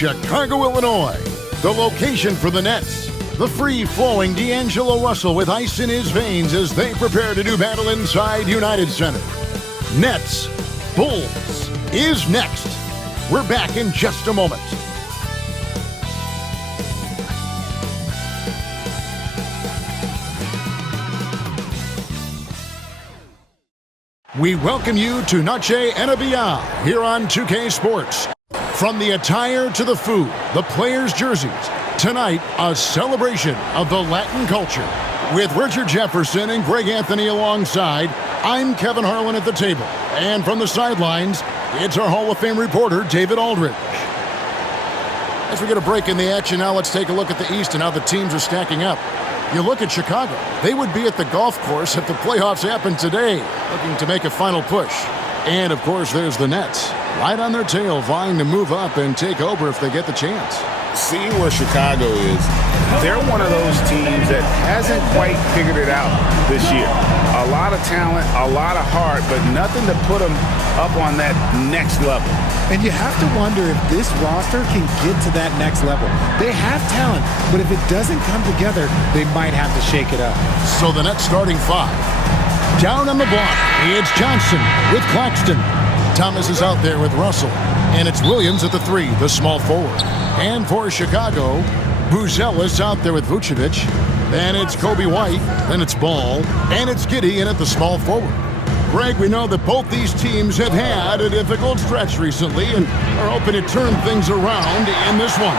Chicago, Illinois, the location for the Nets. The free-flowing D'Angelo Russell with ice in his veins as they prepare to do battle inside United Center. Nets, Bulls is next. We're back in just a moment. We welcome you to Noche NBA here on 2K Sports. From the attire to the food, the players' jerseys, tonight a celebration of the Latin culture. With Richard Jefferson and Greg Anthony alongside, I'm Kevin Harlan at the table. And from the sidelines, it's our Hall of Fame reporter, David Aldridge. As we get a break in the action now, let's take a look at the East and how the teams are stacking up. You look at Chicago. They would be at the golf course if the playoffs happened today, looking to make a final push. And, of course, there's the Nets, right on their tail, vying to move up and take over if they get the chance. Seeing where Chicago is, they're one of those teams that hasn't quite figured it out this year. A lot of talent, a lot of heart, but nothing to put them up on that next level. And you have to wonder if this roster can get to that next level. They have talent, but if it doesn't come together, they might have to shake it up. So the Nets starting five. Down on the block, it's Johnson with Claxton. Thomas is out there with Russell. And it's Williams at the three, the small forward. And for Chicago, Buzelis out there with Vucevic. Then it's Kobe White. Then it's Ball. And it's Giddey in at the small forward. Greg, we know that both these teams have had a difficult stretch recently and are hoping to turn things around in this one.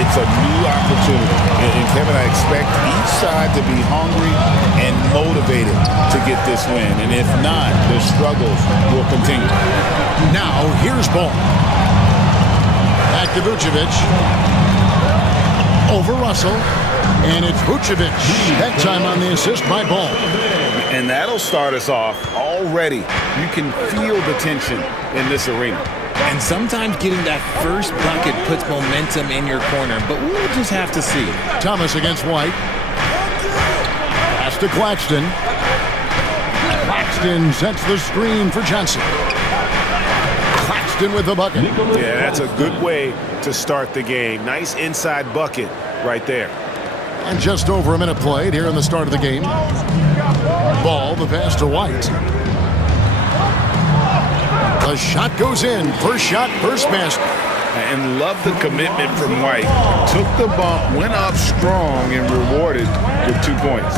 It's a new opportunity. And Kevin, I expect each side to be hungry and motivated to get this win. And if not, their struggles will continue. Now, here's Ball. Back to Vucevic. Over Russell. And it's Vucevic. That time on the assist by Ball. And that'll start us off already. You can feel the tension in this arena. And sometimes getting that first bucket puts momentum in your corner, but we'll just have to see. Thomas against White. Pass to Claxton. Claxton sets the screen for Johnson. Claxton with the bucket. Yeah, that's a good way to start the game. Nice inside bucket right there. And just over a minute played here in the start of the game. Ball, the pass to White. The shot goes in. First shot, first basket. And love the commitment from White. Took the bump, went up strong, and rewarded with 2 points.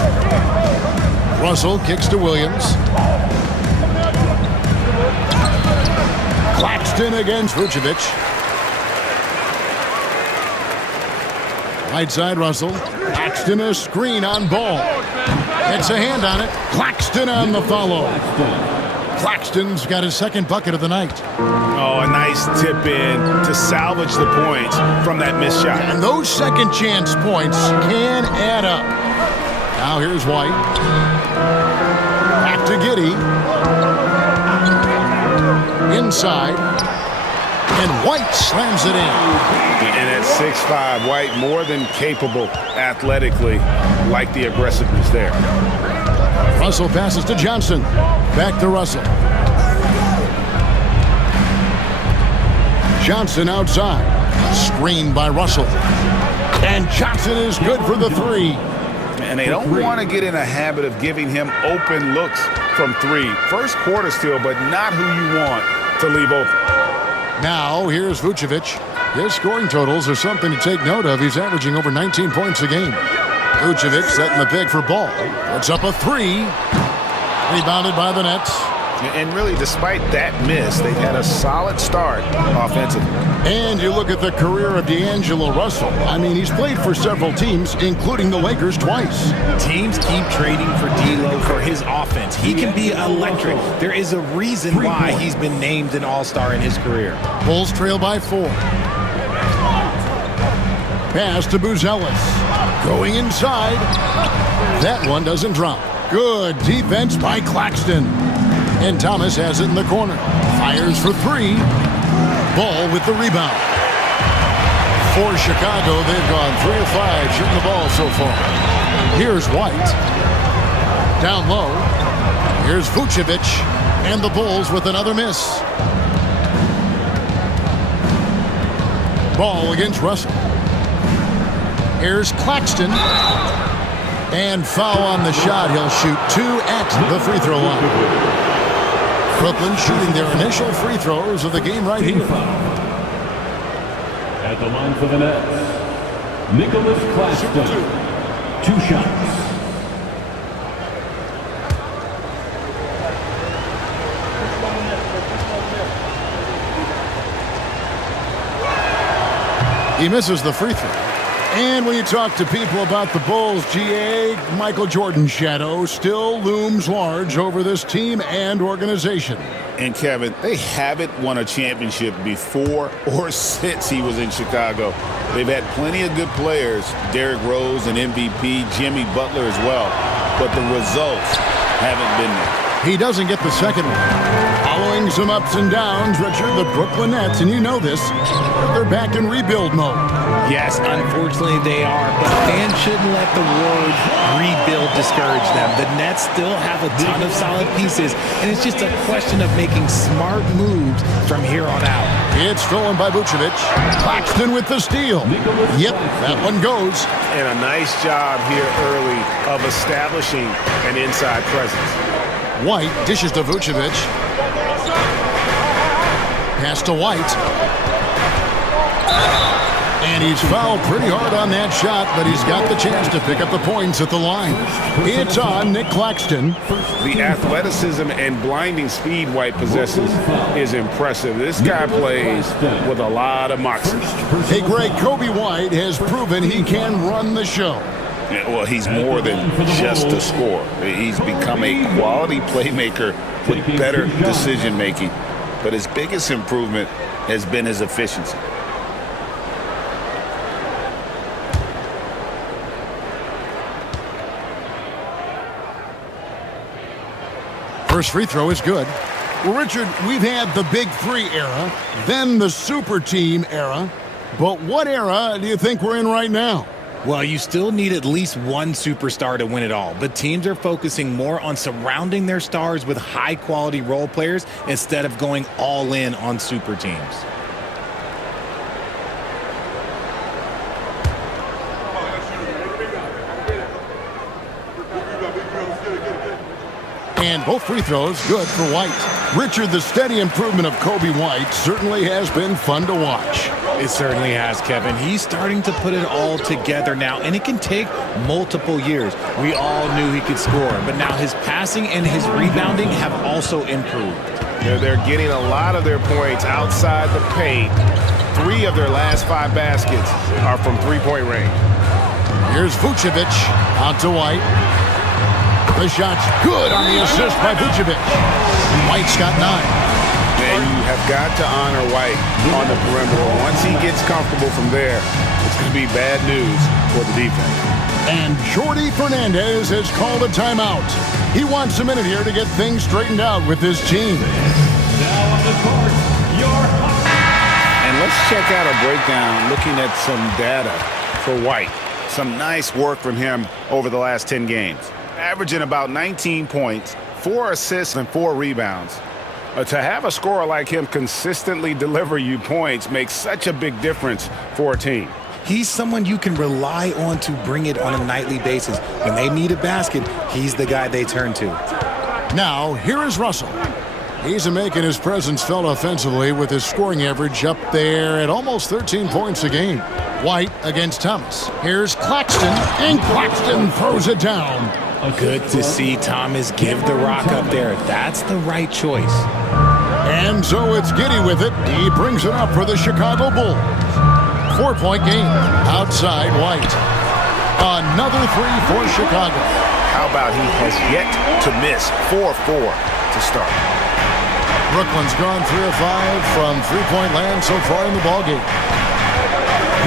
Russell kicks to Williams. Claxton against Vucevic. Right side, Russell. Claxton a screen on Ball. Gets a hand on it. Claxton on the follow. Claxton's got his second bucket of the night. Oh, a nice tip in to salvage the points from that missed shot. And those second chance points can add up. Now here's White. Back to Giddey. Inside. And White slams it in. And at 6'5", White more than capable athletically, like the aggressiveness there. Russell passes to Johnson. Back to Russell. Johnson outside. Screened by Russell. And Johnson is good for the three. And they don't want to get in a habit of giving him open looks from three. First quarter still, but not who you want to leave open. Now, here's Vucevic. His scoring totals are something to take note of. He's averaging over 19 points a game. Vucevic setting the pick for Ball. Puts up a three. Rebounded by the Nets. And really, despite that miss, they've had a solid start offensively. And you look at the career of D'Angelo Russell. I mean, he's played for several teams, including the Lakers twice. Teams keep trading for D'Lo for his offense. He can be electric. There is a reason why he's been named an all-star in his career. Bulls trail by 4. Pass to Buzelis. Going inside. That one doesn't drop. Good defense by Claxton. And Thomas has it in the corner. Fires for three. Ball with the rebound. For Chicago, they've gone 3 of 5 shooting the ball so far. Here's White. Down low. Here's Vucevic. And the Bulls with another miss. ball against Russell. Here's Claxton. And foul on the shot. He'll shoot 2 at the free throw line. Brooklyn shooting their initial free throws of the game right here. At the line for the Nets, Nicholas Claxton. 2 shots. He misses the free throw. And when you talk to people about the Bulls, GA, Michael Jordan's shadow still looms large over this team and organization. And Kevin, they haven't won a championship before or since he was in Chicago. They've had plenty of good players, Derrick Rose and MVP, Jimmy Butler as well, but the results haven't been there. He doesn't get the second one. Following some ups and downs, Richard, the Brooklyn Nets, and you know this, they're back in rebuild mode. Yes, unfortunately they are, but fans shouldn't let the word rebuild discourage them. The Nets still have a ton of solid pieces, and it's just a question of making smart moves from here on out. It's stolen by Vucevic. Claxton with the steal. Yep, that one goes. And a nice job here early of establishing an inside presence. White dishes to Vucevic. Pass to White. And he's fouled pretty hard on that shot, but he's got the chance to pick up the points at the line. It's on Nick Claxton. The athleticism and blinding speed White possesses is impressive. This guy plays with a lot of moxie. Hey, Greg, Kobe White has proven he can run the show. Yeah, well, he's more than just a scorer. He's become a quality playmaker with better decision-making. But his biggest improvement has been his efficiency. First free throw is good. Well, Richard, we've had the Big Three era, then the Super Team era. But what era do you think we're in right now? Well, you still need at least one superstar to win it all, but teams are focusing more on surrounding their stars with high-quality role players instead of going all in on super teams. And both free throws good for White. Richard, the steady improvement of Kobe White certainly has been fun to watch. It certainly has, Kevin. He's starting to put it all together now, and it can take multiple years. We all knew he could score, but now his passing and his rebounding have also improved. They're getting a lot of their points outside the paint. 3 of their last 5 baskets are from three-point range. Here's Vucevic out to White. The shot's good on the assist by Vucevic. White's got 9. And you have got to honor White on the perimeter. Once he gets comfortable from there, it's going to be bad news for the defense. And Jordi Fernandez has called a timeout. He wants a minute here to get things straightened out with his team. Now on the court, your And let's check out a breakdown looking at some data for White. Some nice work from him over the last 10 games. Averaging about 19 points, 4 assists, and 4 rebounds. To have a scorer like him consistently deliver you points makes such a big difference for a team. He's someone you can rely on to bring it on a nightly basis. When they need a basket, he's the guy they turn to. Now, here is Russell. He's making his presence felt offensively with his scoring average up there at almost 13 points a game. White against Thomas. Here's Claxton, and Claxton throws it down. Good to see Thomas give the rock up there. That's the right choice. And so it's Giddey with it. He brings it up for the Chicago Bulls. 4-point game. Outside White. Another 3 for Chicago. How about he has yet to miss 4-4 to start? Brooklyn's gone 3 of 5 from three-point land so far in the ballgame.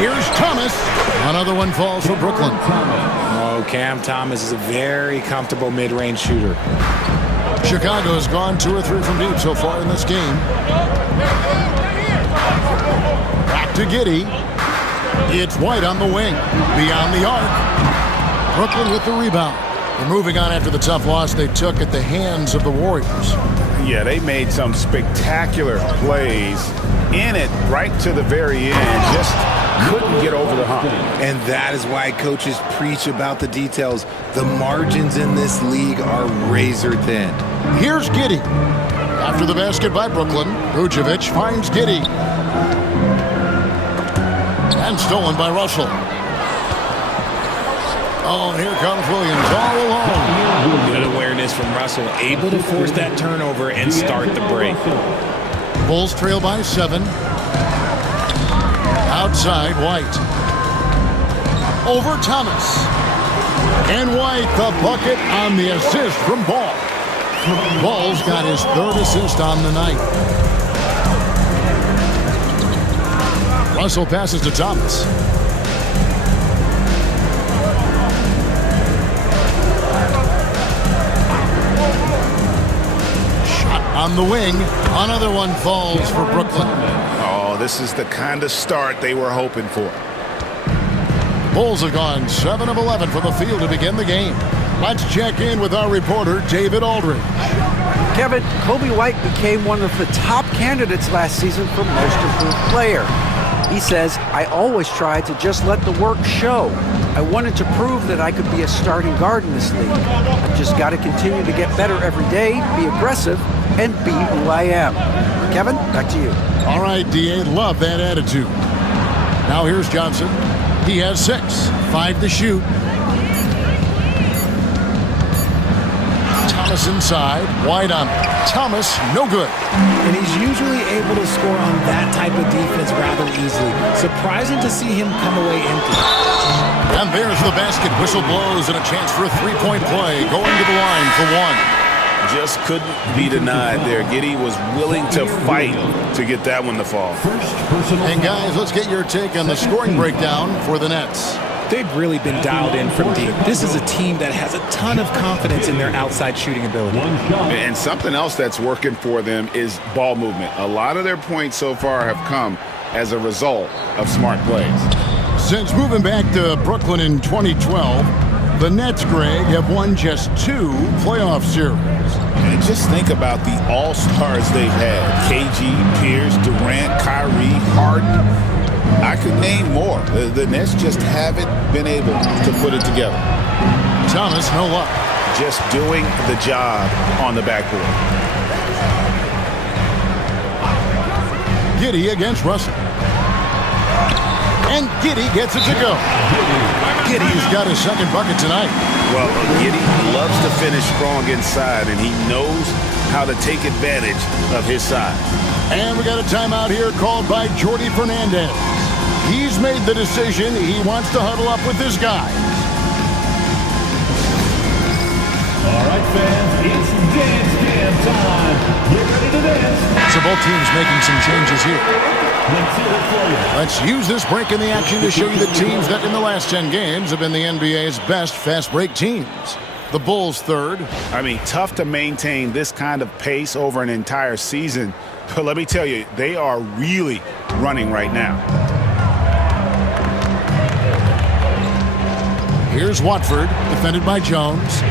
Here's Thomas. Another one falls for Brooklyn. Oh, Cam Thomas is a very comfortable mid-range shooter. Chicago's gone 2 or 3 from deep so far in this game. Back to Giddey. It's White on the wing. Beyond the arc. Brooklyn with the rebound. They're moving on after the tough loss they took at the hands of the Warriors. Yeah, they made some spectacular plays in it right to the very end. Just couldn't get over the hump. And that is why coaches preach about the details. The margins in this league are razor thin. Here's Giddey. After the basket by Brooklyn, Vucevic finds Giddey. And stolen by Russell. Oh, here comes Williams all alone. Good awareness from Russell, able to force that turnover and start the break. Bulls trail by 7. Outside, White. Over Thomas. And White, the bucket on the assist from Ball. Ball's got his 3rd assist on the night. Russell passes to Thomas. Shot on the wing. Another one falls for Brooklyn. Oh, this is the kind of start they were hoping for. Bulls have gone 7 of 11 from the field to begin the game. Let's check in with our reporter, David Aldridge. Kevin, Kobe White became one of the top candidates last season for Most Improved Player. He says, I always tried to just let the work show. I wanted to prove that I could be a starting guard in this league. I've just got to continue to get better every day, be aggressive, and be who I am. Kevin, back to you. All right, D.A., love that attitude. Now here's Johnson. He has 6, 5 to shoot. Thomas inside, White on Thomas, no good. And he's usually able to score on that type of defense rather easily. Surprising to see him come away empty. And there's the basket. Whistle blows and a chance for a 3-point play. Going to the line for 1. Just couldn't be denied there. Giddey was willing to fight to get that one to fall. And guys, let's get your take on the scoring breakdown for the Nets. They've really been dialed in from deep. This is a team that has a ton of confidence in their outside shooting ability. And something else that's working for them is ball movement. A lot of their points so far have come as a result of smart plays. Since moving back to Brooklyn in 2012, the Nets, Greg, have won just 2 playoff series. And just think about the all-stars they've had. KG, Pierce, Durant, Kyrie, Harden. I could name more. The Nets just haven't been able to put it together. Thomas, no luck. Just doing the job on the backboard. Giddey against Russell. And Giddey gets it to go. Giddey's got his 2nd bucket tonight. Well, Giddey loves to finish strong inside, and he knows how to take advantage of his size. And we got a timeout here called by Jordy Fernandez. He's made the decision. He wants to huddle up with this guy. All right, fans, it's dance jam time. Get ready to dance. So both teams making some changes here. Let's hear it for you. Let's use this break in the action to show you the teams that in the last 10 games have been the NBA's best fast break teams. The Bulls 3rd. I mean, tough to maintain this kind of pace over an entire season. But let me tell you, they are really running right now. Here's Watford, defended by Jones.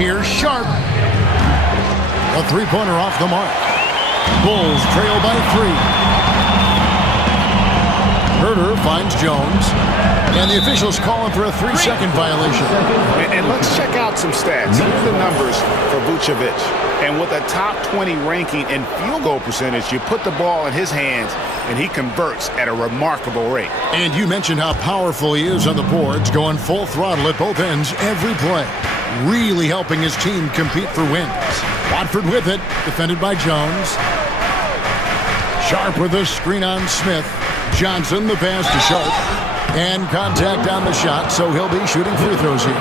Here's Sharp. A 3-pointer off the mark. Bulls trail by 3. Herter finds Jones. And the officials calling for a 3-second violation. And let's check out some stats. Here are the numbers for Vucevic. And with a top 20 ranking in field goal percentage, you put the ball in his hands, and he converts at a remarkable rate. And you mentioned how powerful he is on the boards, going full throttle at both ends every play. Really helping his team compete for wins. Watford with it, defended by Jones. Sharp with a screen on Smith. Johnson, the pass to Sharp. And contact on the shot, so he'll be shooting free throws here.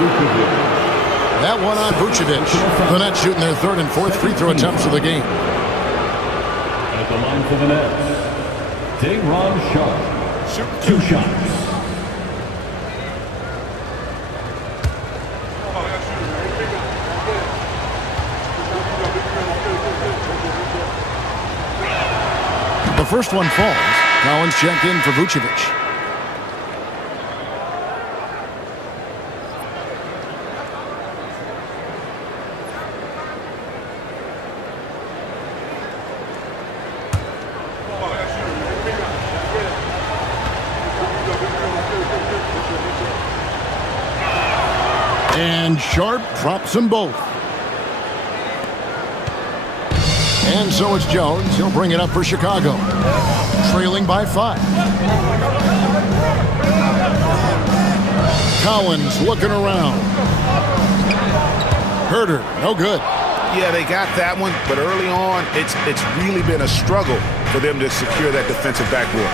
That one on Vucevic. The Nets shooting their 3rd and 4th free throw attempts of the game. At the line for the Nets, Day'Ron Sharp. 2 shots. The first one falls. Collins checked in for Vucevic. And Sharp drops them both. And so it's Jones. He'll bring it up for Chicago. Trailing by 5. Collins looking around. Herter, no good. Yeah, they got that one, but early on, it's really been a struggle for them to secure that defensive backboard.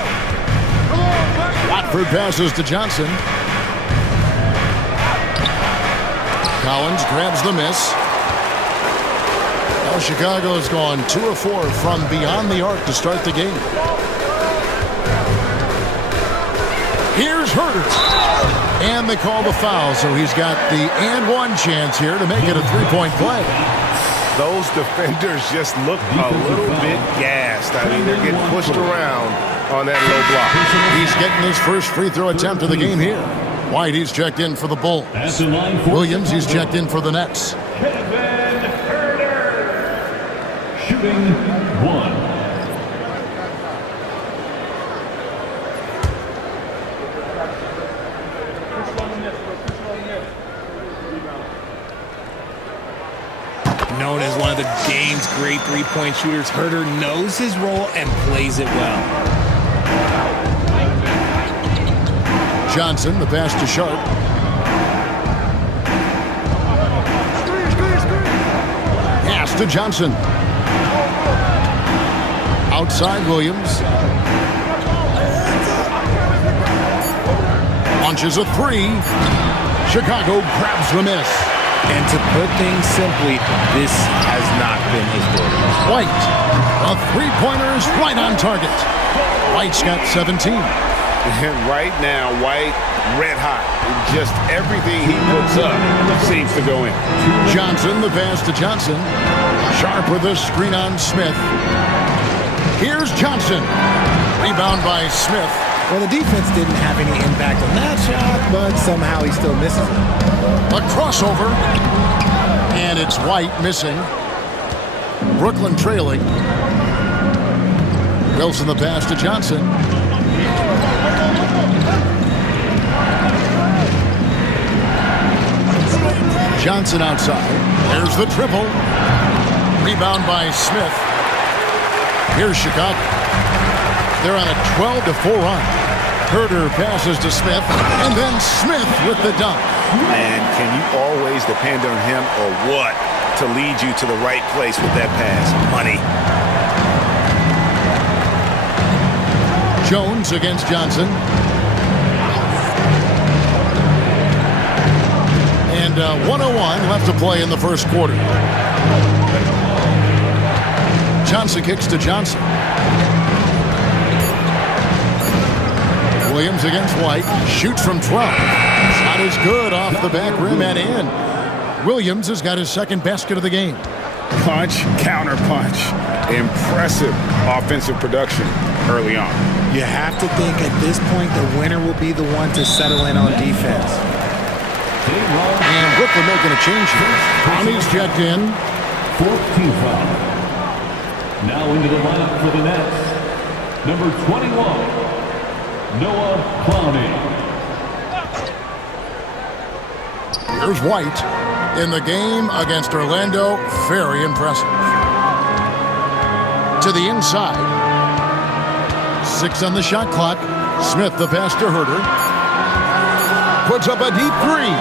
Watford passes to Johnson. Collins grabs the miss. Now Chicago's gone 2 of 4 from beyond the arc to start the game. Here's Herter. And they call the foul, so he's got the and one chance here to make it a 3-point play. Those defenders just look a little bit gassed. I mean, they're getting pushed around on that low block. He's getting his first free throw attempt of the game here. White, he's checked in for the Bulls. Williams, he's checked in for the Nets. Shooting 1. Known as one of the game's great three-point shooters, Herter knows his role and plays it well. Johnson, the pass to Sharp. Pass to Johnson. Outside Williams. Launches a 3. Chicago grabs the miss. And to put things simply, this has not been his quarter. White, a three-pointer is right on target. White's got 17. And right now, White, red hot. Just everything he puts up seems to go in. Johnson, the pass to Johnson. Sharp with a screen on Smith. Here's Johnson. Rebound by Smith. Well, the defense didn't have any impact on that shot, but somehow he still misses it. A crossover. And it's White missing. Brooklyn trailing. Wilson the pass to Johnson. Johnson outside. There's the triple. Rebound by Smith. Here's Chicago. They're on a 12-4 run. Herter passes to Smith, and then Smith with the dunk. Man, can you always depend on him or what to lead you to the right place with that pass? Money. Jones against Johnson. And 1:01 left to play in the first quarter. Johnson kicks to Johnson. Williams against White. Shoots from 12. Shot is good off the back rim and in. Williams has got his second basket of the game. Punch, counter punch. Impressive offensive production early on. You have to think at this point the winner will be the one to settle in on defense. And Brooklyn making a change here. Tommy's checked in. 14 foul. Now into the lineup for the Nets. Number 21. Noah Clowney. Here's White in the game against Orlando. Very impressive. To the inside. 6 on the shot clock. Smith the pass to Herter. Puts up a deep 3.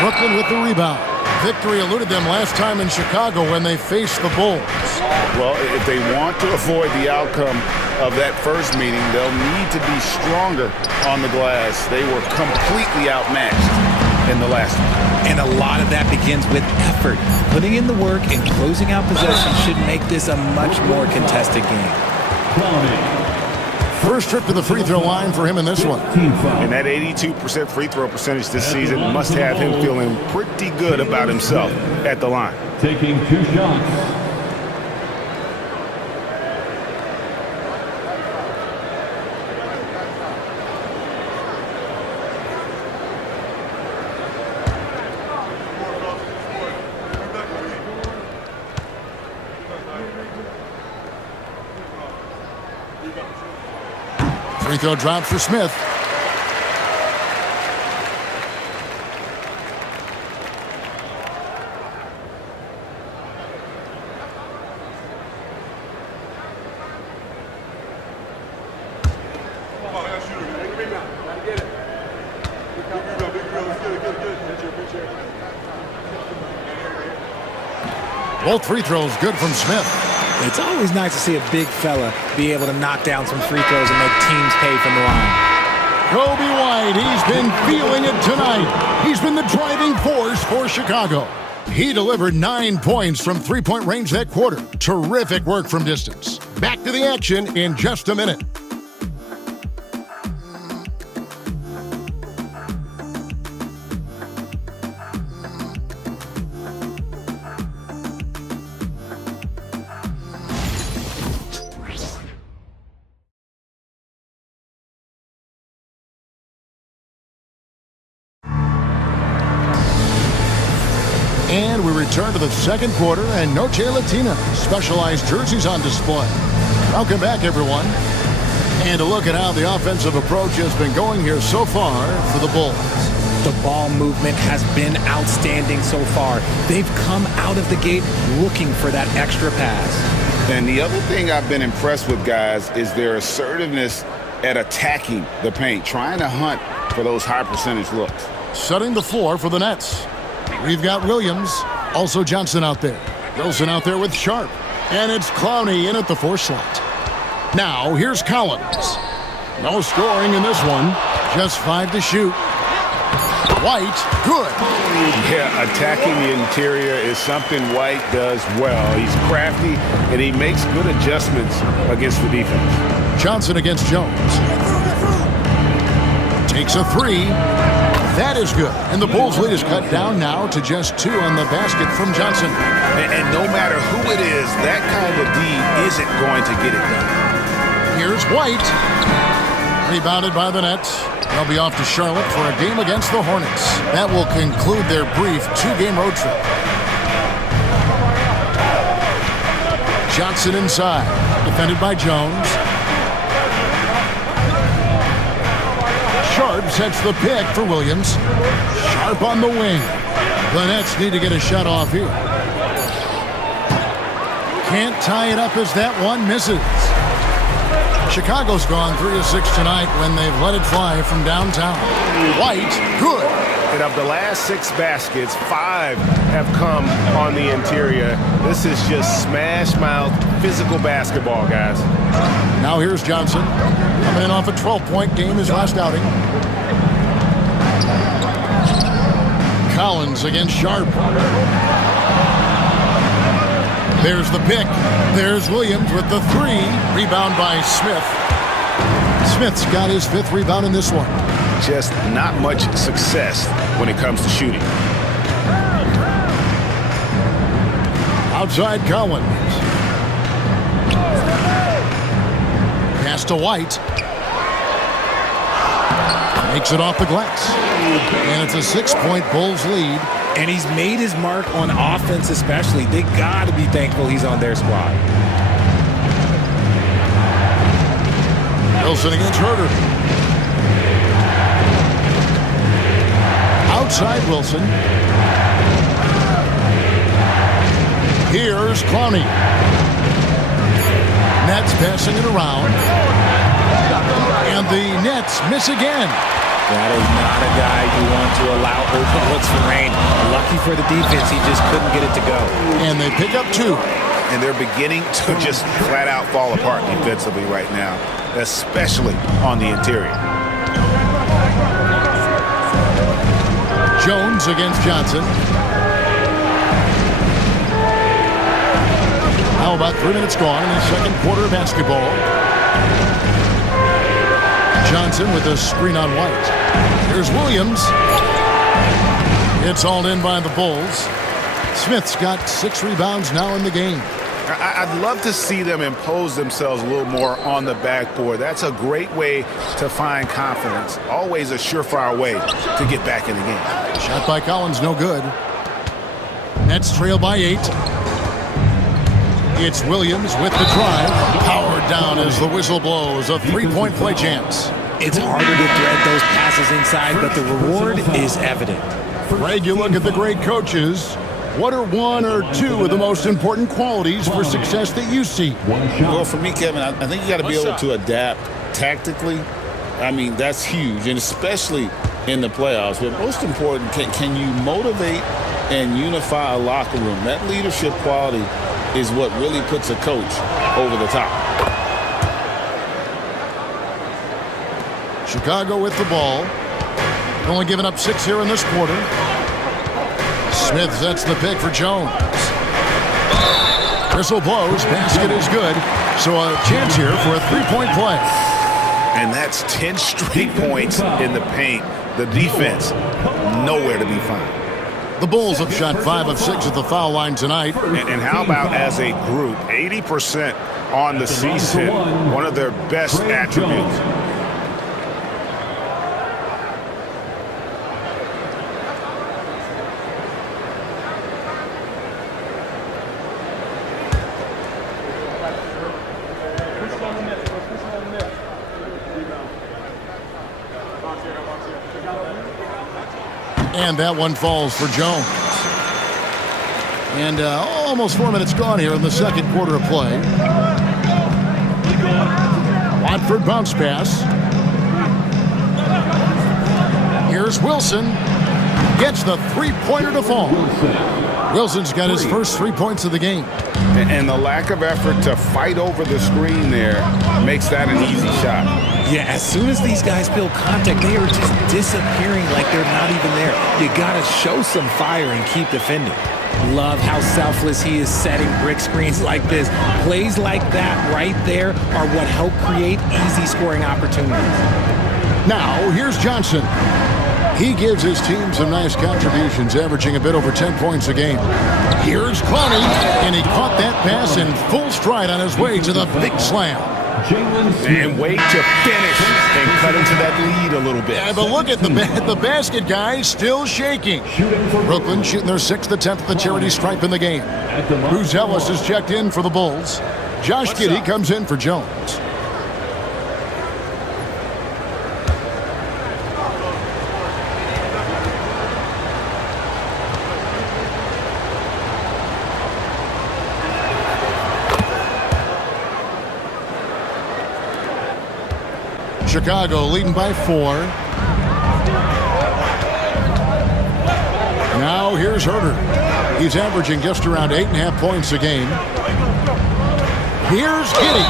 Brooklyn with the rebound. Victory eluded them last time in Chicago when they faced the Bulls. Well, if they want to avoid the outcome of that first meeting, they'll need to be stronger on the glass. They were completely outmatched in the last one. And a lot of that begins with effort. Putting in the work and closing out possession should make this a much more contested game. First trip to the free throw line for him in this one. And that 82% free throw percentage this season must have him feeling pretty good about himself at the line. Taking 2 shots. Free throw drop for Smith. Both free throws good from Smith. It's always nice to see a big fella be able to knock down some free throws and make teams pay from the line. Kobe White, he's been feeling it tonight. He's been the driving force for Chicago. He delivered 9 points from three-point range that quarter. Terrific work from distance. Back to the action in just a minute. And we return to the second quarter, and Noche Latina specialized jerseys on display. Welcome back, everyone. And a look at how the offensive approach has been going here so far for the Bulls. The ball movement has been outstanding so far. They've come out of the gate looking for that extra pass. And the other thing I've been impressed with, guys, is their assertiveness at attacking the paint, trying to hunt for those high percentage looks. Setting the floor for the Nets. We've got Williams, also Johnson out there. Wilson out there with Sharp. And it's Clowney in at the 4 slot. Now, here's Collins. No scoring in this one. Just 5 to shoot. White, good. Yeah, attacking the interior is something White does well. He's crafty, and he makes good adjustments against the defense. Johnson against Jones. Takes a 3. That is good. And the Bulls' lead is cut down now to just 2 on the basket from Johnson. And no matter who it is, that kind of D isn't going to get it done. Here's White. Rebounded by the Nets. They'll be off to Charlotte for a game against the Hornets. That will conclude their brief 2-game road trip. Johnson inside. Defended by Jones. Sharp sets the pick for Williams. Sharp on the wing. The Nets need to get a shot off here. Can't tie it up as that one misses. Chicago's gone 3 of 6 tonight when they've let it fly from downtown. White, good. And of the last 6 baskets, 5 have come on the interior. This is just smash mouth physical basketball, guys. Now here's Johnson. Coming in off a 12-point game his last outing. Collins against Sharp. There's the pick. There's Williams with the 3. Rebound by Smith. Smith's got his 5th rebound in this one. Just not much success when it comes to shooting. Outside Collins. Pass to White. Makes it off the glass. And it's a 6-point Bulls lead. And he's made his mark on offense especially. They got to be thankful he's on their squad. Wilson against Herter. Outside Wilson. Here's Clowney. Nets passing it around. And the Nets miss again. That is not a guy you want to allow open looks for rain. Lucky for the defense, he just couldn't get it to go. And they pick up 2. And they're beginning to just flat out fall apart defensively right now, especially on the interior. Jones against Johnson. Now about 3 minutes gone in the second quarter of basketball. Johnson with a screen on White. Here's Williams. It's hauled in by the Bulls. Smith's got 6 rebounds now in the game. I'd love to see them impose themselves a little more on the backboard. That's a great way to find confidence. Always a surefire way to get back in the game. Shot by Collins, no good. Nets trail by 8. It's Williams with the drive. Powered down as the whistle blows. A 3-point play chance. It's harder to thread those passes inside, but the reward is evident. Greg, you look at the great coaches. What are 1 or 2 of the most important qualities for success that you see? Well, for me, Kevin, I think you got to be able to adapt tactically. I mean, that's huge, and especially in the playoffs. But most important, can you motivate and unify a locker room. That leadership quality is what really puts a coach over the top. Chicago with the ball. Only giving up 6 here in this quarter. Smith sets the pick for Jones. Whistle blows. Basket is good. So a chance here for a three-point play. And that's 10 straight points in the paint. The defense, nowhere to be found. The Bulls have shot 5 of 6 at the foul line tonight. And how about as a group, 80% on the season, one of their best attributes. And that one falls for Jones. And almost 4 minutes gone here in the second quarter of play. Watford bounce pass. Here's Wilson. Gets the three-pointer to fall. Wilson's got his first 3 points of the game. And the lack of effort to fight over the screen there makes that an easy shot. Yeah, as soon as these guys feel contact, they are just disappearing like they're not even there. You got to show some fire and keep defending. Love how selfless he is setting brick screens like this. Plays like that right there are what help create easy scoring opportunities. Now, here's Johnson. He gives his team some nice contributions, averaging a bit over 10 points a game. Here's Clowney, and he caught that pass in full stride on his way to the big slam. And wait to finish and cut into that lead a little bit. Yeah, but look at the basket guy still shaking. Brooklyn shooting their 6th attempt at the charity stripe in the game. Buzelis is checked in for the Bulls. Josh Giddey comes in for Jones. Chicago leading by 4. Now here's Herter. He's averaging just around 8.5 points a game. Here's Giddey.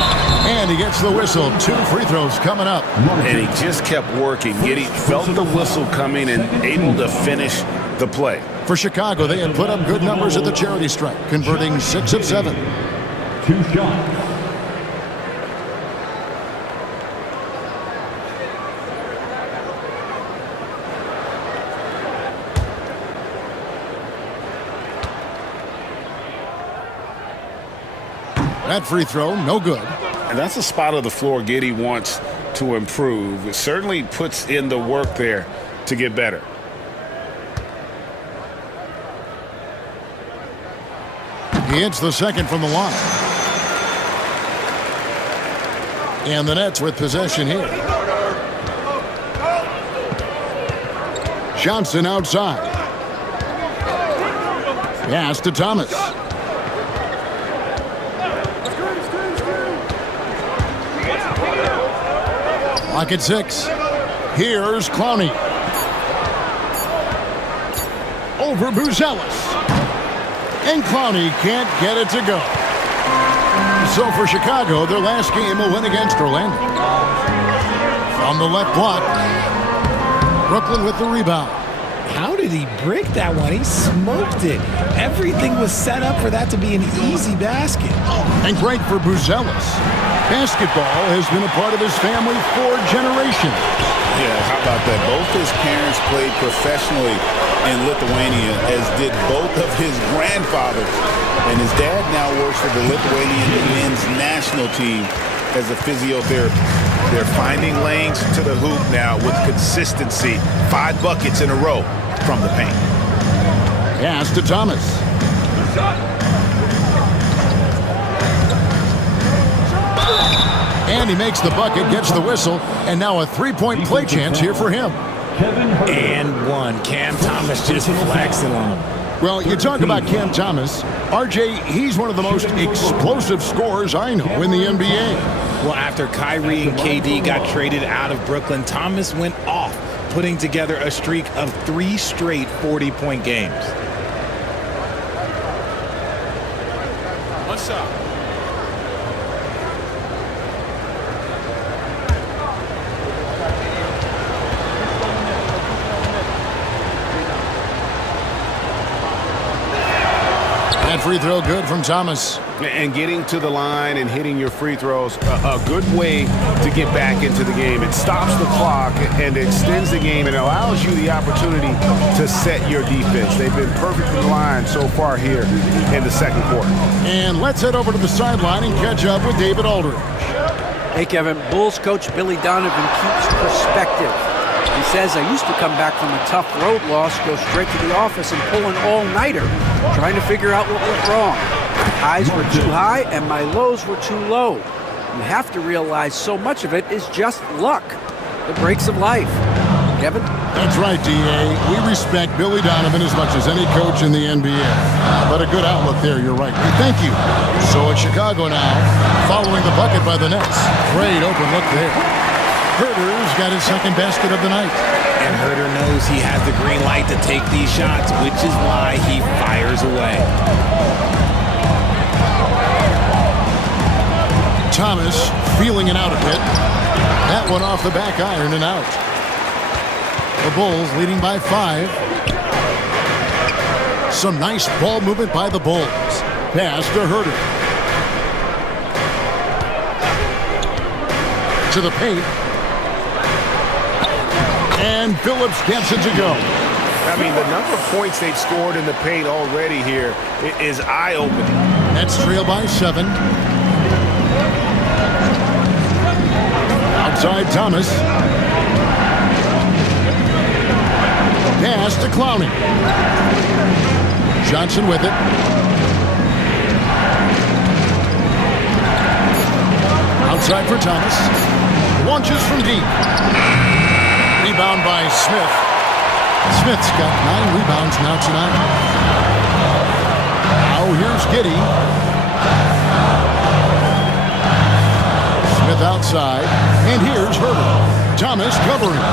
And he gets the whistle. 2 free throws coming up. And he just kept working. Giddey felt the whistle coming and able to finish the play. For Chicago, they had put up good numbers at the charity stripe, converting 6 of 7. 2 shots. That free throw, no good. And that's a spot of the floor Giddey wants to improve. It certainly puts in the work there to get better. He hits the second from the line. And the Nets with possession here. Johnson outside. Pass to Thomas. Clock at 6. Here's Clowney. Over Buzelis. And Clowney can't get it to go. So for Chicago, their last game will win against Orlando. From the left block, Brooklyn with the rebound. How did he break that one? He smoked it. Everything was set up for that to be an easy basket. And great for Buzelis. Basketball has been a part of his family for generations. Yeah, how about that? Both his parents played professionally in Lithuania, as did both of his grandfathers. And his dad now works for the Lithuanian men's national team as a physiotherapist. They're finding lanes to the hoop now with consistency. 5 buckets in a row from the paint. Pass to Thomas. And he makes the bucket, gets the whistle, and now a 3-point play chance here for him. And one. Cam Thomas just flexing on him. Well, you talk about Cam Thomas. RJ, he's one of the most explosive scorers I know in the NBA. Well, after Kyrie and KD got traded out of Brooklyn, Thomas went off, putting together a streak of 3 straight 40-point games. That free throw good from Thomas. And getting to the line and hitting your free throws, a good way to get back into the game. It stops the clock and extends the game and allows you the opportunity to set your defense. They've been perfect from the line so far here in the second quarter. And let's head over to the sideline and catch up with David Aldridge. Hey, Kevin. Bulls coach Billy Donovan keeps perspective. He says, I used to come back from a tough road loss, go straight to the office and pull an all-nighter, trying to figure out what went wrong. My highs were too high and my lows were too low. You have to realize so much of it is just luck. The breaks of life. Kevin? That's right, D.A. We respect Billy Donovan as much as any coach in the NBA. But a good outlook there, you're right. Hey, thank you. So it's Chicago now, following the bucket by the Nets. Great open look there. Herter's got his second basket of the night. And Herter knows he has the green light to take these shots, which is why he fires away. Thomas feeling it out a bit. That one off the back iron and out. The Bulls leading by 5. Some nice ball movement by the Bulls. Pass to Herter. To the paint. And Phillips gets it to go. I mean, the number of points they've scored in the paint already here is eye-opening. Nets trail by 7. Outside Thomas. Pass to Clowney. Johnson with it. Outside for Thomas. Launches from deep. Rebound by Smith. Smith's got 9 rebounds now tonight. Now here's Giddey. Smith outside. And here's Herter. Thomas covering.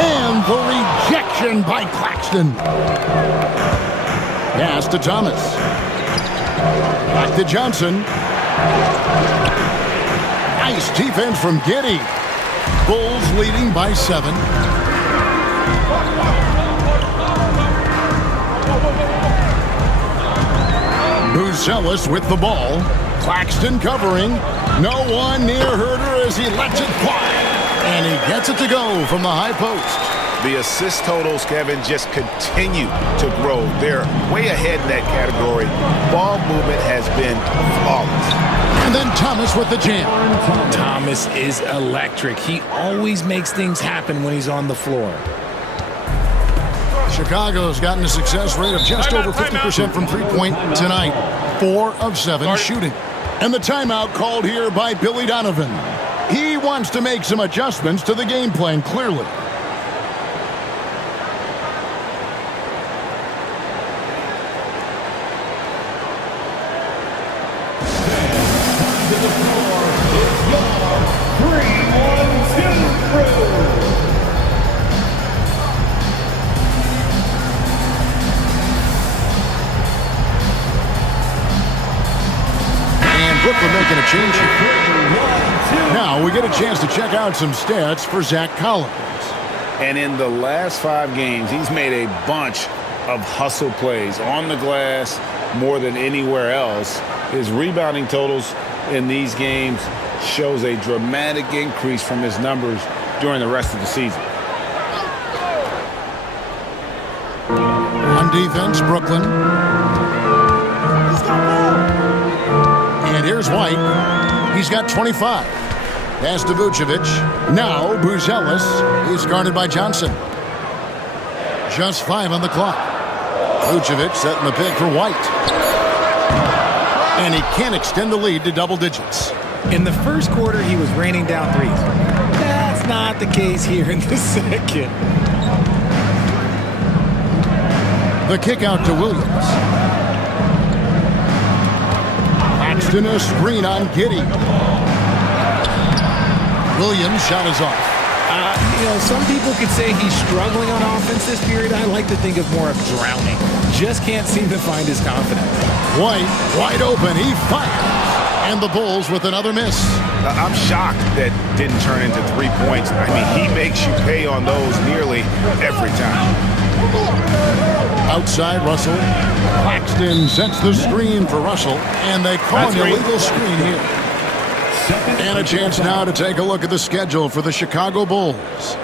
And the rejection by Claxton. Pass to Thomas. Back to Johnson. Nice defense from Giddey. Bulls leading by 7. Buzelis with the ball. Claxton covering. No one near Herter as he lets it fly. And he gets it to go from the high post. The assist totals, Kevin, just continue to grow. They're way ahead in that category. Ball movement has been flawless. And then Thomas with the jam. Thomas is electric. He always makes things happen when he's on the floor. Chicago's gotten a success rate of just over 50% from three-point tonight. 4 of 7 shooting. And the timeout called here by Billy Donovan. He wants to make some adjustments to the game plan, clearly. Brooklyn making a change here. Now we get a chance to check out some stats for Zach Collins. And in the last 5 games, he's made a bunch of hustle plays on the glass more than anywhere else. His rebounding totals in these games shows a dramatic increase from his numbers during the rest of the season. On defense, Brooklyn. And here's White. He's got 25. Pass to Vucevic. Now Buzelis is guarded by Johnson. Just 5 on the clock. Vucevic setting the pick for White. And he can't extend the lead to double digits. In the first quarter, he was raining down threes. That's not the case here in the second. The kick out to Williams. Paxton a screen on Giddey. Williams shot is off. some people could say he's struggling on offense this period. I like to think of more of drowning. Just can't seem to find his confidence. White, wide open, he fires. And the Bulls with another miss. I'm shocked that didn't turn into 3 points. I mean, he makes you pay on those nearly every time. Outside Russell. Claxton sets the screen for Russell, and they call an illegal screen here. And a chance now to take a look at the schedule for the Chicago Bulls.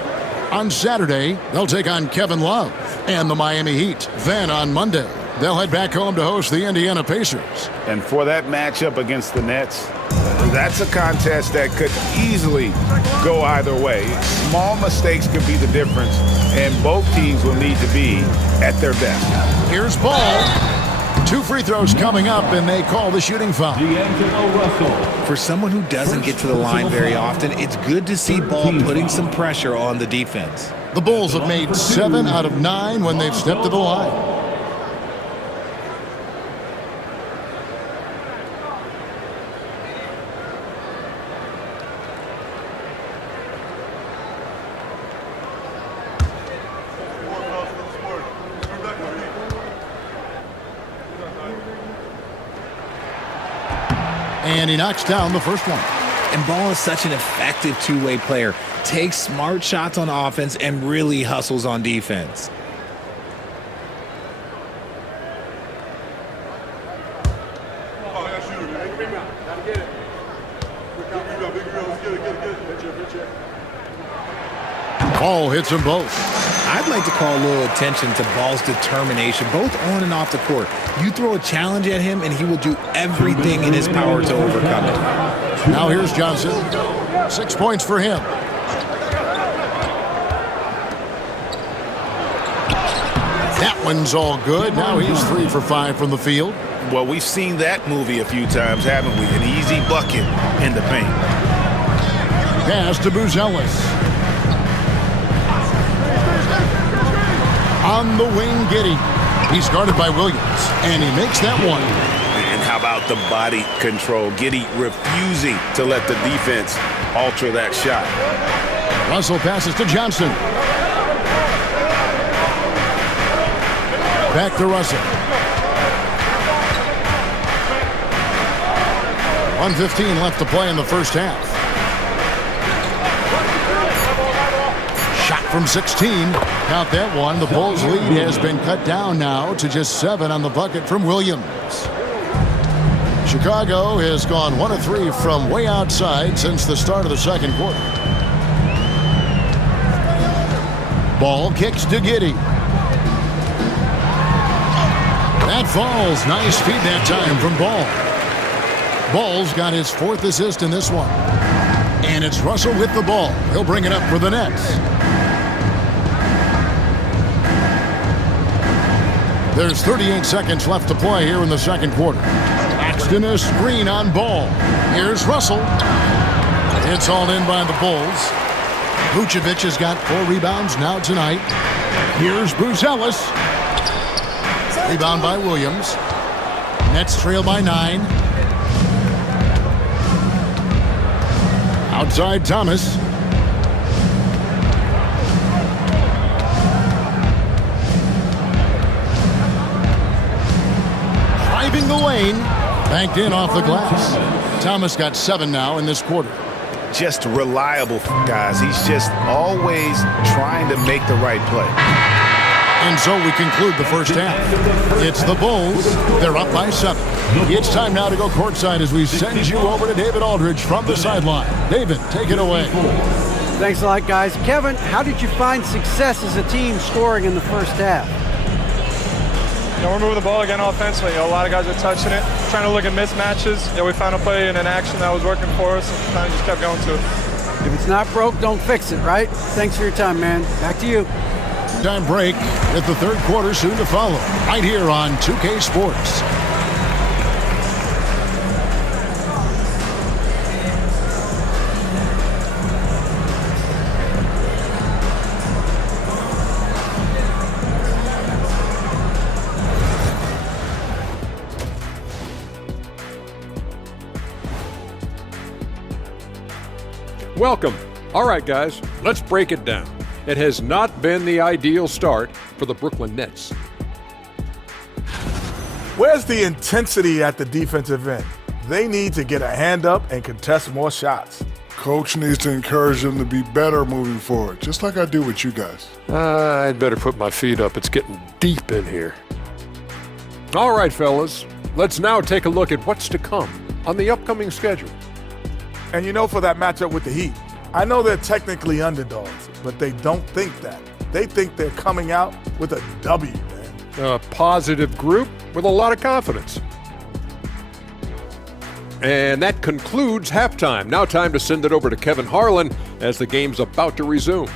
On Saturday, they'll take on Kevin Love and the Miami Heat. Then on Monday, they'll head back home to host the Indiana Pacers. And for that matchup against the Nets, that's a contest that could easily go either way. Small mistakes could be the difference, and both teams will need to be at their best. Here's Ball. 2 free throws coming up, and they call the shooting foul. For someone who doesn't get to the line very often, it's good to see Ball putting some pressure on the defense. The Bulls have made 7 out of 9 when they've stepped to the line. And he knocks down the first one. And Ball is such an effective two-way player. Takes smart shots on offense and really hustles on defense. Ball hits them both. I'd like to call a little attention to Ball's determination, both on and off the court. You throw a challenge at him, and he will do everything in his power to overcome it. Now here's Johnson. 6 points for him. That one's all good. Now he's 3 for 5 from the field. Well, we've seen that movie a few times, haven't we? An easy bucket in the paint. Pass to Buzelis. On the wing, Giddey. He's guarded by Williams, and he makes that one. And how about the body control? Giddey refusing to let the defense alter that shot. Russell passes to Johnson. Back to Russell. 1:15 left to play in the first half. Shot from 16. Count that one. The Bulls' lead has been cut down now to just 7 on the bucket from Williams. Chicago has gone 1 of 3 from way outside since the start of the second quarter. Ball kicks to Giddey. That falls. Nice feed that time from Ball. Ball's got his 4th assist in this one. And it's Russell with the ball. He'll bring it up for the Nets. There's 38 seconds left to play here in the second quarter. Claxton a screen on Ball. Here's Russell. It's all in by the Bulls. Vucevic has got 4 rebounds now tonight. Here's Buzelis. Rebound by Williams. Nets trail by 9. Outside Thomas. Driving the lane. Banked in off the glass. Thomas got 7 now in this quarter. Just reliable, guys. He's just always trying to make the right play. And so we conclude the first half. It's the Bulls. They're up by 7. It's time now to go courtside as we send you over to David Aldridge from the sideline. David, take it away. Thanks a lot, guys. Kevin, how did you find success as a team scoring in the first half? We're moving the ball again offensively. A lot of guys are touching it, trying to look at mismatches. We found a play in an action that was working for us and kind of just kept going to it. If it's not broke, don't fix it, right? Thanks for your time, man. Back to you. Time break at the third quarter soon to follow. Right here on 2K Sports. Welcome. All right, guys, let's break it down. It has not been the ideal start for the Brooklyn Nets. Where's the intensity at the defensive end? They need to get a hand up and contest more shots. Coach needs to encourage them to be better moving forward, just like I do with you guys. I'd better put my feet up. It's getting deep in here. All right, fellas, let's now take a look at what's to come on the upcoming schedule. And you know, for that matchup with the Heat, I know they're technically underdogs, but they don't think that. They think they're coming out with a W, man. A positive group with a lot of confidence. And that concludes halftime. Now time to send it over to Kevin Harlan as the game's about to resume.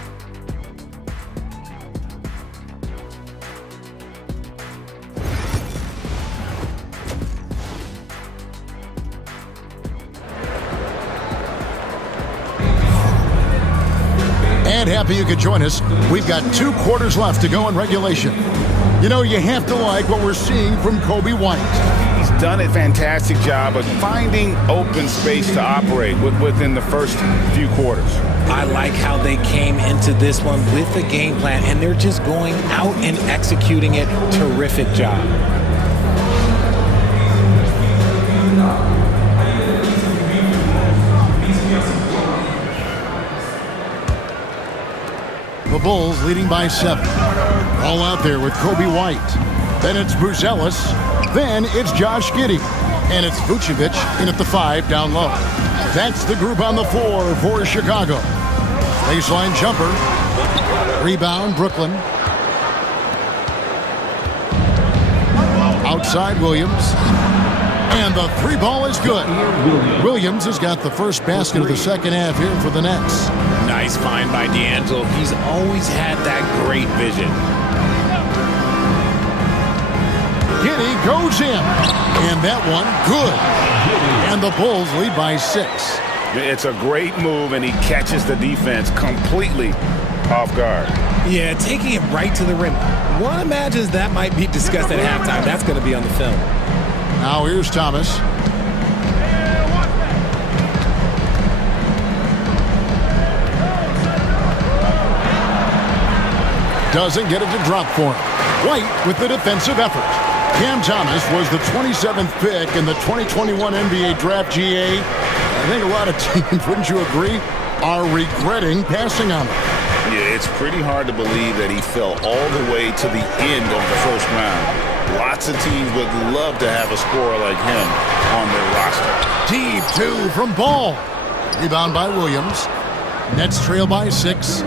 And happy you could join us. We've got 2 quarters left to go in regulation. You know, you have to like what we're seeing from Coby White. He's done a fantastic job of finding open space to operate within the first few quarters. I like how they came into this one with a game plan, and they're just going out and executing it. Terrific job. The Bulls leading by 7. All out there with Coby White. Then it's Buzelis. Then it's Josh Giddey. And it's Vucevic in at the 5 down low. That's the group on the floor for Chicago. Baseline jumper. Rebound, Brooklyn. Outside, Williams. And the 3 ball is good. Williams has got the first basket of the second half here for the Nets. Nice find by D'Angelo. He's always had that great vision. Giddey goes in. And that one, good. And the Bulls lead by 6. It's a great move, and he catches the defense completely off guard. Yeah, taking it right to the rim. One imagines that might be discussed at halftime. That's going to be on the film. Now here's Thomas. Doesn't get it to drop for him. White with the defensive effort. Cam Thomas was the 27th pick in the 2021 NBA Draft GA. I think a lot of teams, wouldn't you agree, are regretting passing on him. Yeah, it's pretty hard to believe that he fell all the way to the end of the first round. Lots of teams would love to have a scorer like him on their roster. Deep 2 from Ball. Rebound by Williams. Nets trail by 6.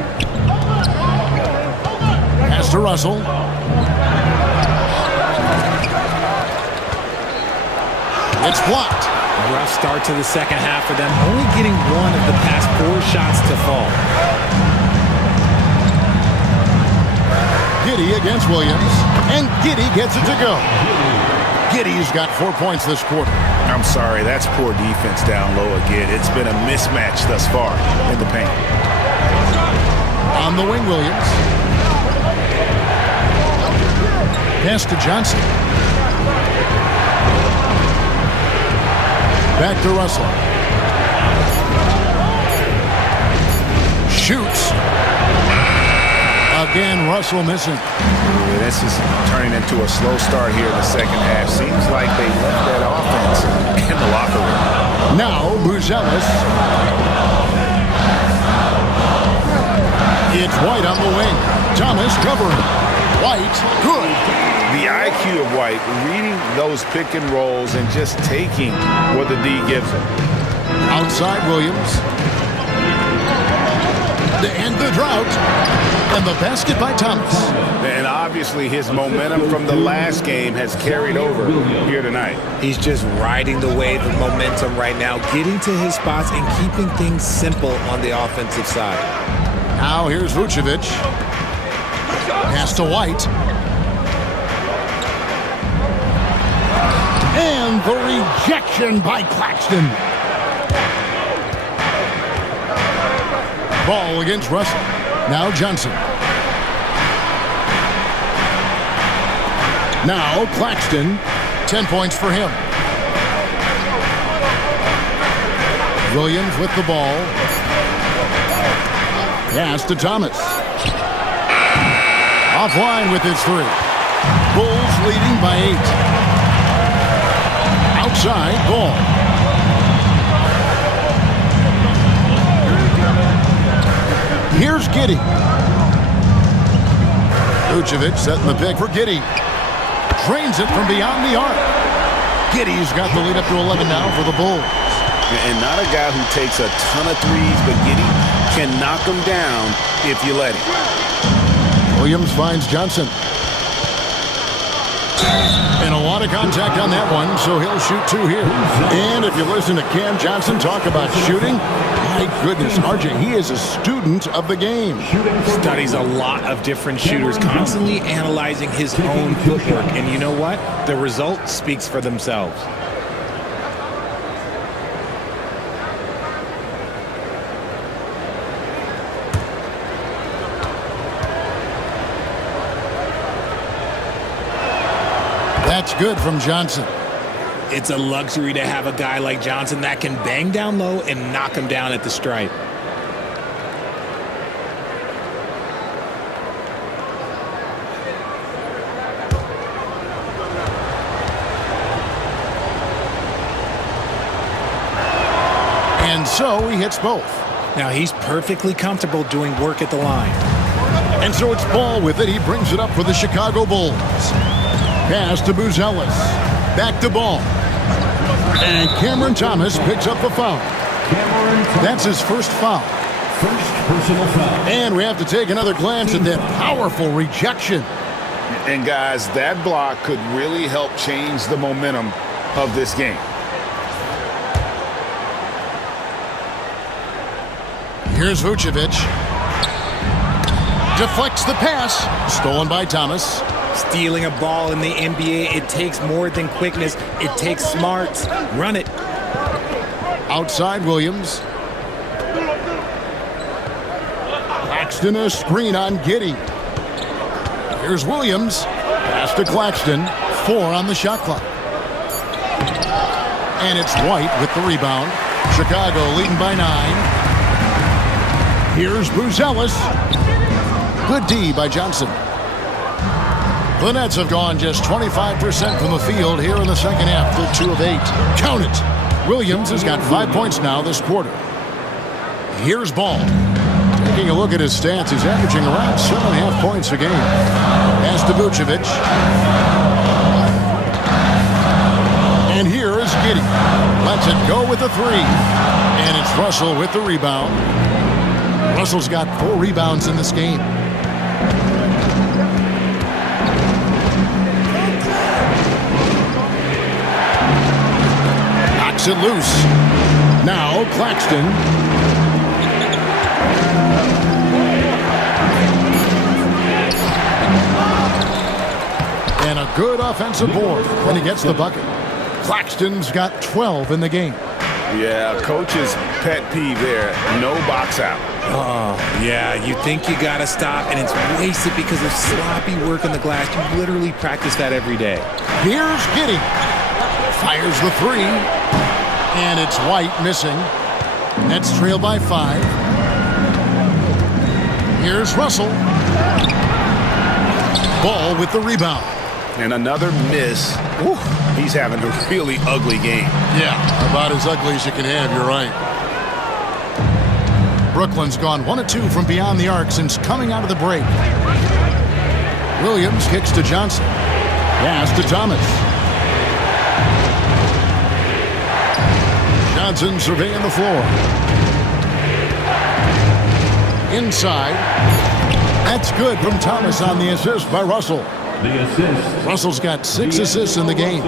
Pass to Russell. It's blocked. Rough start to the second half for them, only getting 1 of the past 4 shots to fall. Giddey against Williams, and Giddey gets it to go. Giddey's got 4 points this quarter. I'm sorry, that's poor defense down low again. It's been a mismatch thus far in the paint. On the wing, Williams. Pass to Johnson. Back to Russell. Shoots. Again, Russell missing. Yeah, this is turning into a slow start here in the second half. Seems like they left that offense in the locker room. Now, Buzelis. It's White on the wing. Thomas covering. White, good. The IQ of White, reading those pick and rolls and just taking what the D gives him. Outside Williams. To end the drought. And the basket by Thomas. And obviously his momentum from the last game has carried over here tonight. He's just riding the wave of momentum right now, getting to his spots and keeping things simple on the offensive side. Now here's Vucevic. Pass to White. And the rejection by Claxton. Ball against Russell. Now Johnson. Now Claxton. 10 points for him. Williams with the ball. Pass to Thomas. Offline with his three. Bulls leading by 8. Outside, Ball. Here's Giddey. Vucevic setting the pick for Giddey. Drains it from beyond the arc. Giddey's got the lead up to 11 now for the Bulls. And not a guy who takes a ton of threes, but Giddey can knock them down if you let him. Williams finds Johnson. And a lot of contact on that one, so he'll shoot 2 here. And if you listen to Cam Johnson talk about shooting, my goodness, RJ, he is a student of the game. Studies a lot of different shooters, constantly analyzing his own footwork. And you know what? The result speaks for themselves. That's good from Johnson. It's a luxury to have a guy like Johnson that can bang down low and knock him down at the stripe. And so he hits both. Now he's perfectly comfortable doing work at the line. And so it's Ball with it. He brings it up for the Chicago Bulls. Pass to Buzelis. Back to Ball. And Cameron Thomas picks up the foul. That's his first foul. First personal foul. And we have to take another glance at that powerful rejection. And guys, that block could really help change the momentum of this game. Here's Vucevic. Deflects the pass. Stolen by Thomas. Stealing a ball in the NBA, it takes more than quickness. It takes smarts. Run it. Outside Williams. Claxton a screen on Giddey. Here's Williams. Pass to Claxton. 4 on the shot clock. And it's White with the rebound. Chicago leading by 9. Here's Buzelis. Good D by Johnson. The Nets have gone just 25% from the field here in the second half. They're 2 of 8. Count it. Williams has got 5 points now this quarter. Here's Ball. Taking a look at his stats, he's averaging around 7.5 points a game. Pass to Vucevic. And here is Giddey. Lets it go with the 3. And it's Russell with the rebound. Russell's got 4 rebounds in this game. Knocks it loose. Now Claxton. And a good offensive board when he gets the bucket. Claxton's got 12 in the game. Yeah, coach's pet peeve there. No box out. Oh, yeah, you think you got to stop, and it's wasted because of sloppy work on the glass. You literally practice that every day. Here's Giddey. Fires the 3. And it's White missing. Nets trail by 5. Here's Russell. Ball with the rebound. And another miss. Ooh, he's having a really ugly game. Yeah, about as ugly as you can have, you're right. Brooklyn's gone 1 of 2 from beyond the arc since coming out of the break. Williams kicks to Johnson. Pass to Thomas. Johnson surveying the floor. Inside. That's good from Thomas on the assist by Russell. The assist. Russell's got 6 assists in the game.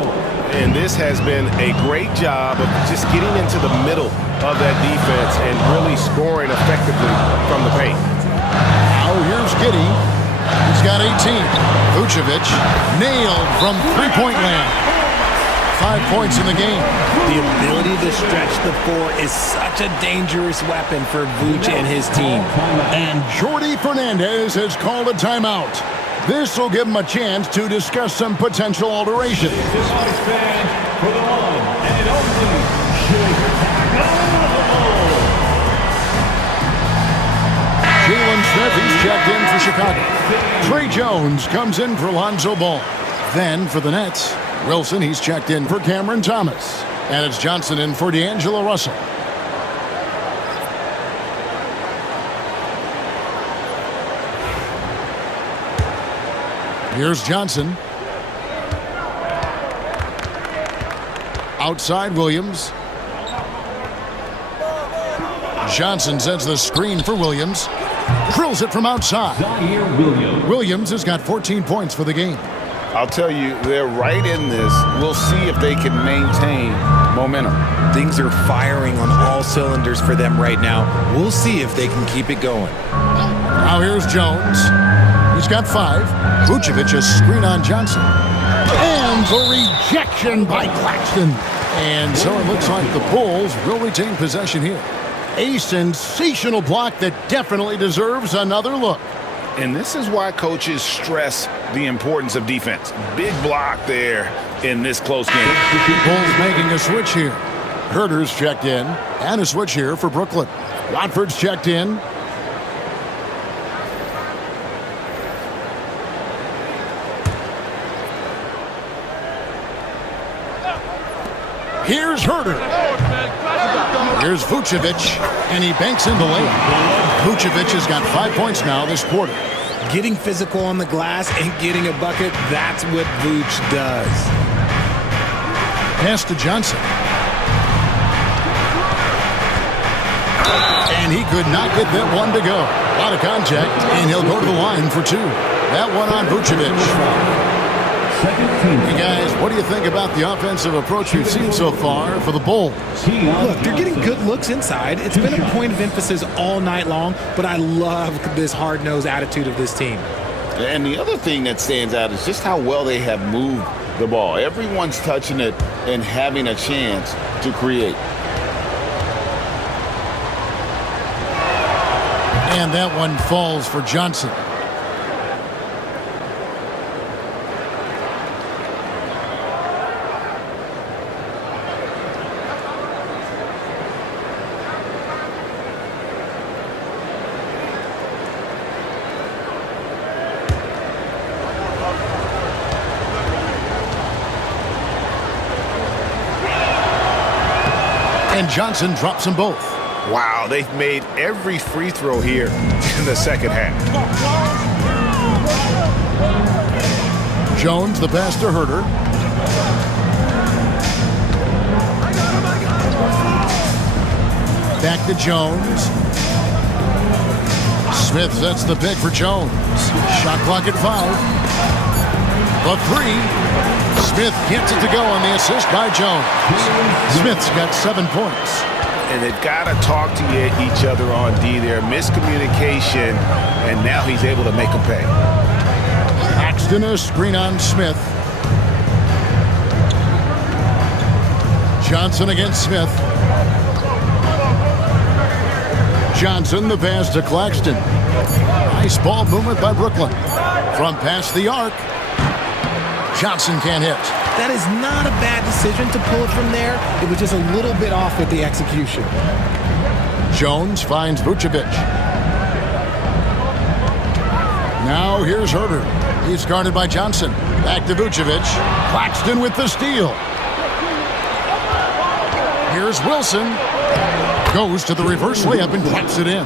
And this has been a great job of just getting into the middle of that defense and really scoring effectively from the paint. Now here's Giddey. He's got 18. Vucevic nailed from three-point land. 5 points in the game. The ability to stretch the 4 is such a dangerous weapon for Vuce and his team. And Jordi Fernandez has called a timeout. This will give him a chance to discuss some potential alterations. For the one and only Chicago. Jalen Smith, he's checked in for Chicago. Trey Jones comes in for Lonzo Ball. Then for the Nets, Wilson, he's checked in for Cameron Thomas. And it's Johnson in for D'Angelo Russell. Here's Johnson. Outside Williams. Johnson sends the screen for Williams. Drills it from outside. Williams has got 14 points for the game. I'll tell you, they're right in this. We'll see if they can maintain momentum. Things are firing on all cylinders for them right now. We'll see if they can keep it going. Now here's Jones. He's got 5. Vucevic a screen on Johnson. And the rejection by Claxton. And so it looks like the Bulls will retain possession here. A sensational block that definitely deserves another look. And this is why coaches stress the importance of defense. Big block there in this close game. Bulls making a switch here. Herter's checked in. And a switch here for Brooklyn. Watford's checked in. Here's Herter. Here's Vucevic, and he banks in the layup. Vucevic has got 5 points now this quarter. Getting physical on the glass and getting a bucket, that's what Vuce does. Pass to Johnson. And he could not get that one to go. A lot of contact, and he'll go to the line for 2. That one on Vucevic. Hey guys, what do you think about the offensive approach we've seen so far for the Bulls? Look, they're getting good looks inside. It's been a point of emphasis all night long, but I love this hard-nosed attitude of this team. And the other thing that stands out is just how well they have moved the ball. Everyone's touching it and having a chance to create. And that one falls for Johnson. And Johnson drops them both. Wow, they've made every free throw here in the second half. Jones, the pass to Herter. Back to Jones. Smith sets the pick for Jones. Shot clock at 5. The 3. Smith gets it to go on the assist by Jones. Smith's got 7 points. And they've got to talk to each other on D there. Miscommunication, and now he's able to make them pay. Claxton a screen on Smith. Johnson against Smith. Johnson the pass to Claxton. Nice ball movement by Brooklyn. From past the arc. Johnson can't hit. That is not a bad decision to pull it from there. It was just a little bit off with the execution. Jones finds Vucevic. Now here's Herter. He's guarded by Johnson. Back to Vucevic. Claxton with the steal. Here's Wilson. Goes to the reverse layup and claps it in.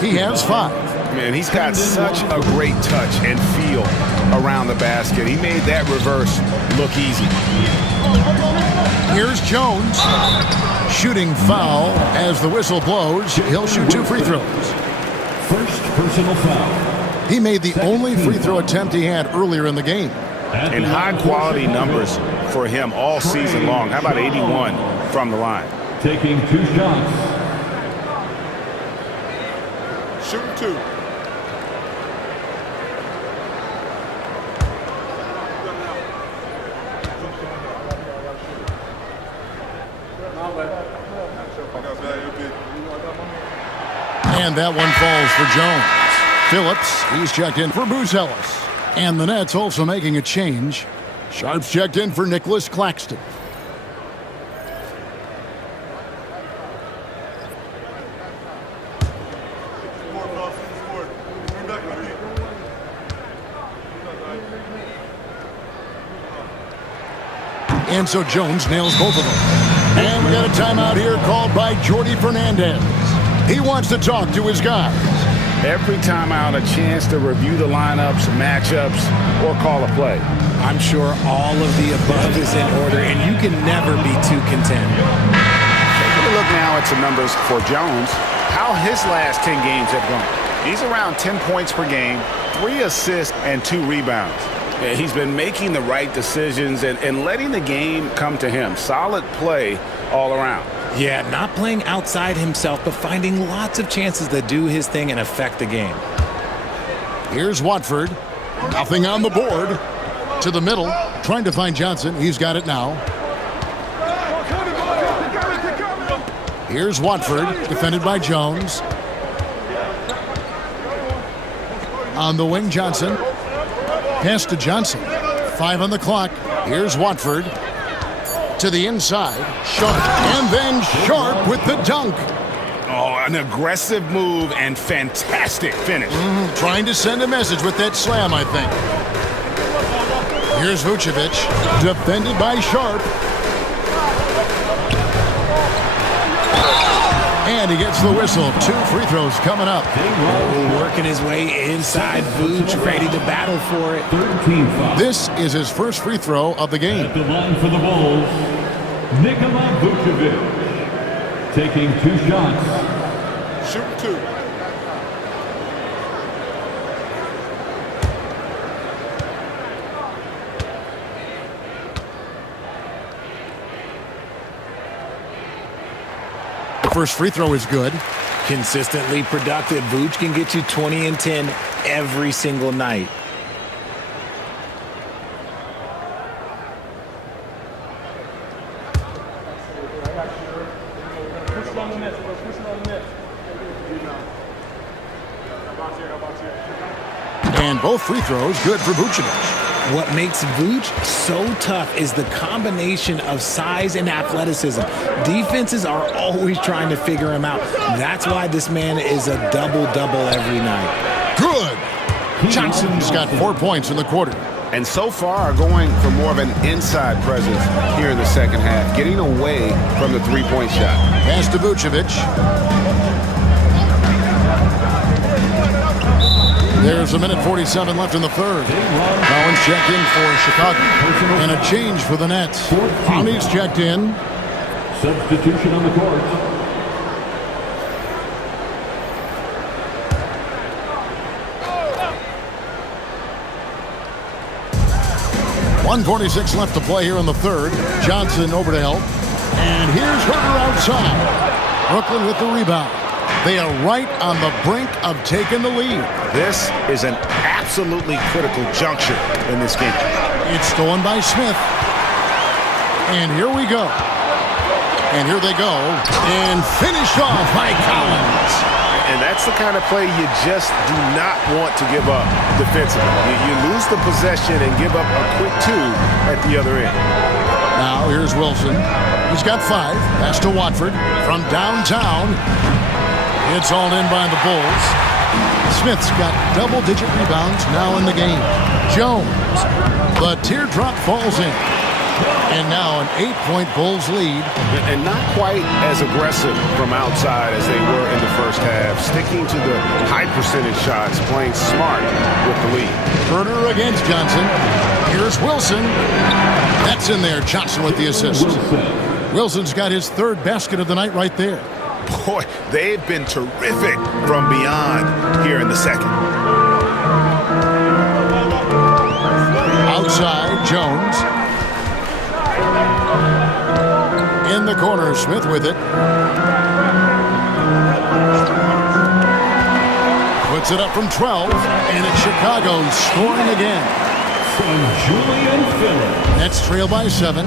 He has 5. Man, he's got such a great touch and feel around the basket. He made that reverse look easy. Here's Jones. Shooting foul as the whistle blows. He'll shoot 2 free throws. First personal foul. He made the only free throw attempt he had earlier in the game. And high-quality numbers for him all season long. How about 81 from the line? Taking 2 shots. Shoot 2. And that one falls for Jones. Phillips, he's checked in for Buzelis. And the Nets also making a change. Sharp's checked in for Nicholas Claxton. And so Jones nails both of them. And we got a timeout here called by Jordy Fernandez. He wants to talk to his guys. Every timeout, a chance to review the lineups, matchups, or call a play. I'm sure all of the above is in order, and you can never be too content. Taking a look now at some numbers for Jones, how his last 10 games have gone. He's around 10 points per game, 3 assists, and 2 rebounds. He's been making the right decisions and letting the game come to him. Solid play all around. Yeah, not playing outside himself, but finding lots of chances to do his thing and affect the game. Here's Watford. Nothing on the board. To the middle, trying to find Johnson. He's got it now. Here's Watford, defended by Jones. On the wing, Johnson. Pass to Johnson. 5 on the clock. Here's Watford. To the inside. Sharp. And then Sharp with the dunk. Oh, an aggressive move and fantastic finish. Trying to send a message with that slam, I think. Here's Vucevic. Defended by Sharp. And he gets the whistle. 2 free throws coming up. Working his way inside. Vooch ready to battle for it. 13-5. This is his first free throw of the game. At the line for the Bulls, Nikola Vucevic. Taking 2 shots. Shoot 2. The first free throw is good. Consistently productive. Vooch can get you 20 and 10 every single night. And both free throws good for Vucevic. What makes Vooch so tough is the combination of size and athleticism. Defenses are always trying to figure him out. That's why this man is a double-double every night. Good. Johnson's got 4 points in the quarter. And so far going for more of an inside presence here in the second half, getting away from the three-point shot. Pass to Vucevic. There's a minute 47 left in the third. Collins checked in for Chicago. And a change for the Nets. Brownie's checked in. Substitution on the court. .146 left to play here in the third. Johnson over to help. And here's Herter outside. Brooklyn with the rebound. They are right on the brink of taking the lead. This is an absolutely critical juncture in this game. It's stolen by Smith. And here we go. And here they go. And finished off by Collins. And that's the kind of play you just do not want to give up defensively. You lose the possession and give up a quick 2 at the other end. Now here's Wilson. He's got 5. Pass to Watford from downtown. It's all in by the Bulls. Smith's got double-digit rebounds now in the game. Jones. The teardrop falls in. And now an 8-point Bulls lead. And not quite as aggressive from outside as they were in the first half. Sticking to the high percentage shots, playing smart with the lead. Herter against Johnson. Here's Wilson. That's in there. Johnson with the assist. Wilson's got his 3rd basket of the night right there. Boy, they've been terrific from beyond here in the second. Outside, Jones. In the corner, Smith with it. Puts it up from 12, and it's Chicago scoring again. Julian Phillips. Nets trail by 7.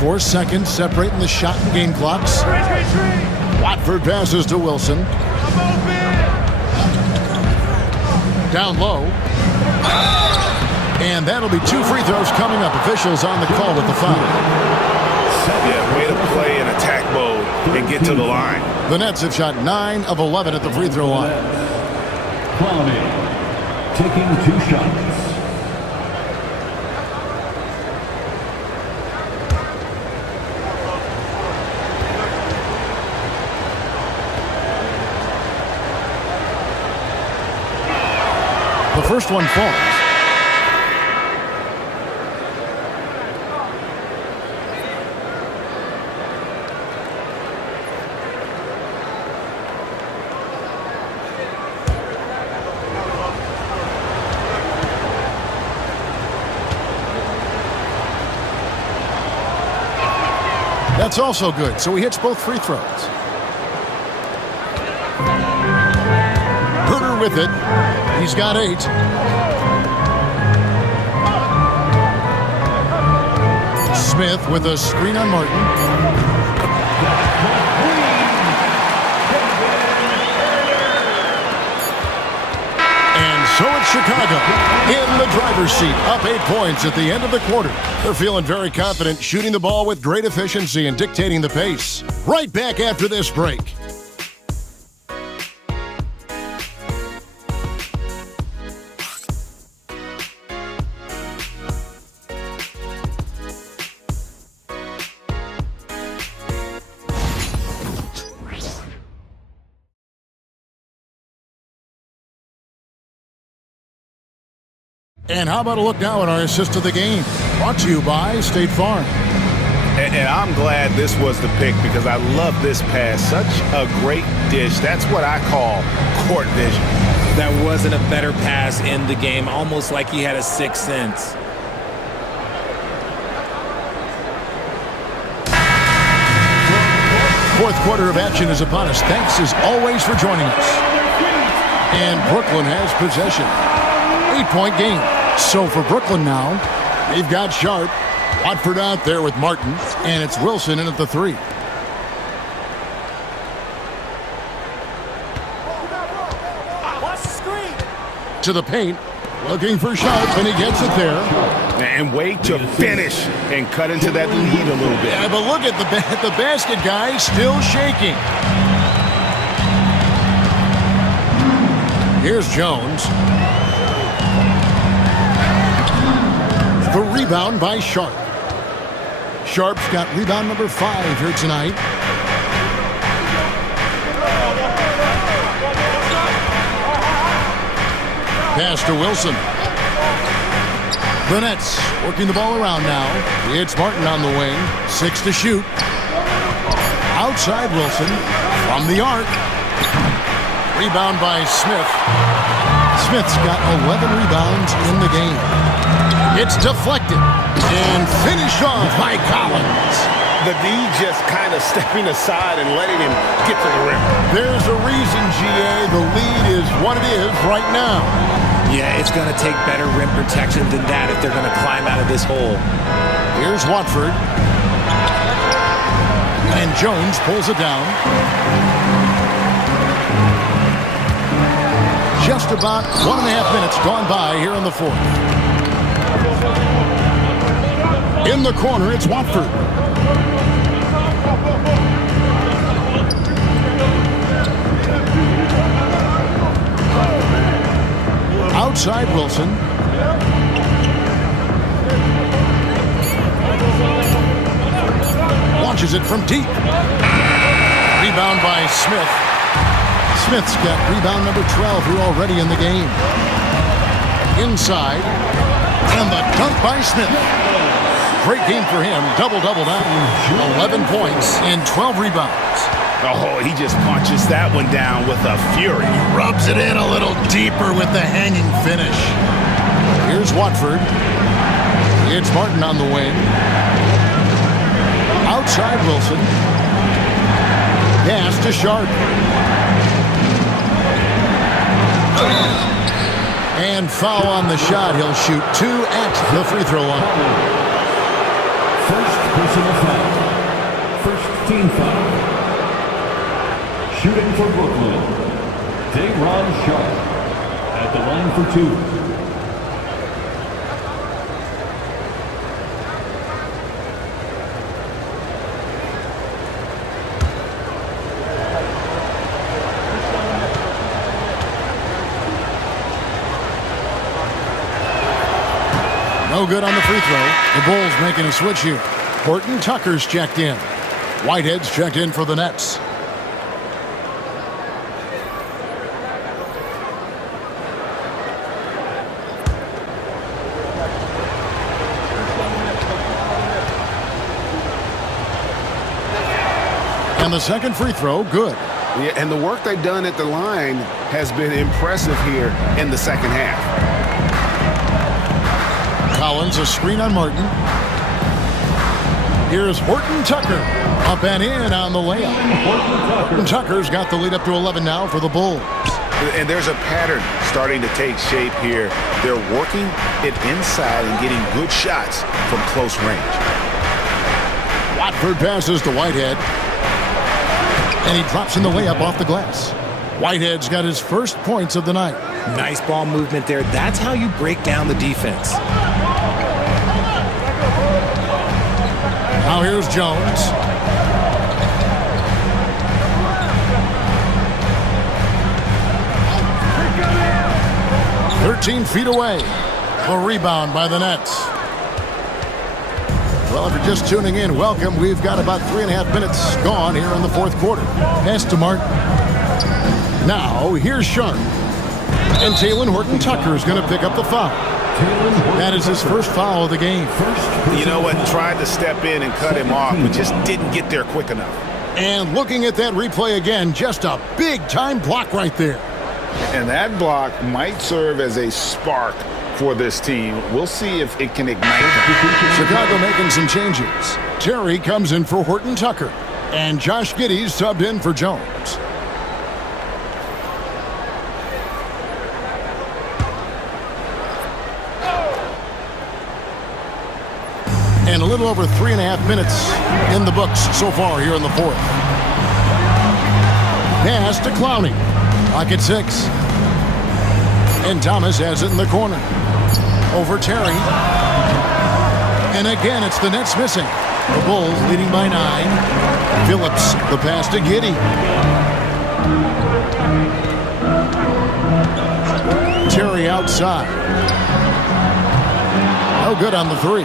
4 seconds separating the shot and game clocks. Watford passes to Wilson. Down low. And that'll be 2 free throws coming up. Officials on the call with the foul. Yeah, way to play in attack mode and get to the line. The Nets have shot 9 of 11 at the free throw line. Clowney taking 2 shots. first one falls. That's also good, so he hits both free throws. Herter with it. He's got 8. Smith with a screen on Martin. And so it's Chicago in the driver's seat, up 8 points at the end of the quarter. They're feeling very confident, shooting the ball with great efficiency and dictating the pace. Right back after this break. And how about a look now at our assist of the game? Brought to you by State Farm. And I'm glad this was the pick because I love this pass. Such a great dish. That's what I call court vision. That wasn't a better pass in the game, almost like he had a sixth sense. Fourth quarter of action is upon us. Thanks as always for joining us. And Brooklyn has possession. 8-point game. So for Brooklyn now, they've got Sharp, Watford out there with Martin, and it's Wilson in at the 3. To the paint, looking for Sharp, and he gets it there. And wait to finish and cut into that lead a little bit. Yeah, but look at the basket guy still shaking. Here's Jones. The rebound by Sharp. Sharp's got rebound number 5 here tonight. Pass to Wilson. The Nets working the ball around now. It's Martin on the wing. 6 to shoot. Outside Wilson from the arc. Rebound by Smith. Smith's got 11 rebounds in the game. It's deflected and finished off by Collins. The D just kind of stepping aside and letting him get to the rim. There's a reason, GA. The lead is what it is right now. Yeah, it's going to take better rim protection than that if they're going to climb out of this hole. Here's Watford. And Jones pulls it down. Just about 1.5 minutes gone by here in the fourth. In the corner, it's Watford. Outside Wilson. Launches it from deep. Rebound by Smith. Smith's got rebound number 12 here already in the game. Inside. And the dunk by Smith. Great game for him. Double-double now. 11 points and 12 rebounds. Oh, he just punches that one down with a fury. Rubs it in a little deeper with the hanging finish. Here's Watford. It's Martin on the wing. Outside Wilson. Pass to Sharp. And foul on the shot. He'll shoot 2 at the free throw line. First personal foul. First team foul. Shooting for Brooklyn, Day'Ron Sharp at the line for 2. No good on the free throw. The Bulls making a switch here. Horton Tucker's checked in. Whitehead's checked in for the Nets. And the second free throw, good. Yeah, and the work they've done at the line has been impressive here in the second half. Collins, a screen on Martin. Here's Horton Tucker. Up and in on the layup. Horton Tucker's got the lead up to 11 now for the Bulls. And there's a pattern starting to take shape here. They're working it inside and getting good shots from close range. Watford passes to Whitehead. And he drops in the layup off the glass. Whitehead's got his first points of the night. Nice ball movement there. That's how you break down the defense. Now here's Jones. "13 feet away." A rebound by the Nets. Well, if you're just tuning in, welcome. We've got about 3.5 minutes gone here in the fourth quarter. Pass to Martin. Now, here's Sharp. And Talen Horton-Tucker is going to pick up the foul. That is his first foul of the game. You know what? Tried to step in and cut him off, but just didn't get there quick enough. And looking at that replay again, just a big-time block right there. And that block might serve as a spark for this team. We'll see if it can ignite. Chicago making some changes. Terry comes in for Horton-Tucker. And Josh Giddey's subbed in for Jones. And a little over 3.5 minutes in the books so far here in the fourth. Pass to Clowney. Pocket 6. And Thomas has it in the corner. Over Terry. And again, it's the Nets missing. The Bulls leading by 9. Phillips, the pass to Giddey. Terry outside. No good on the 3.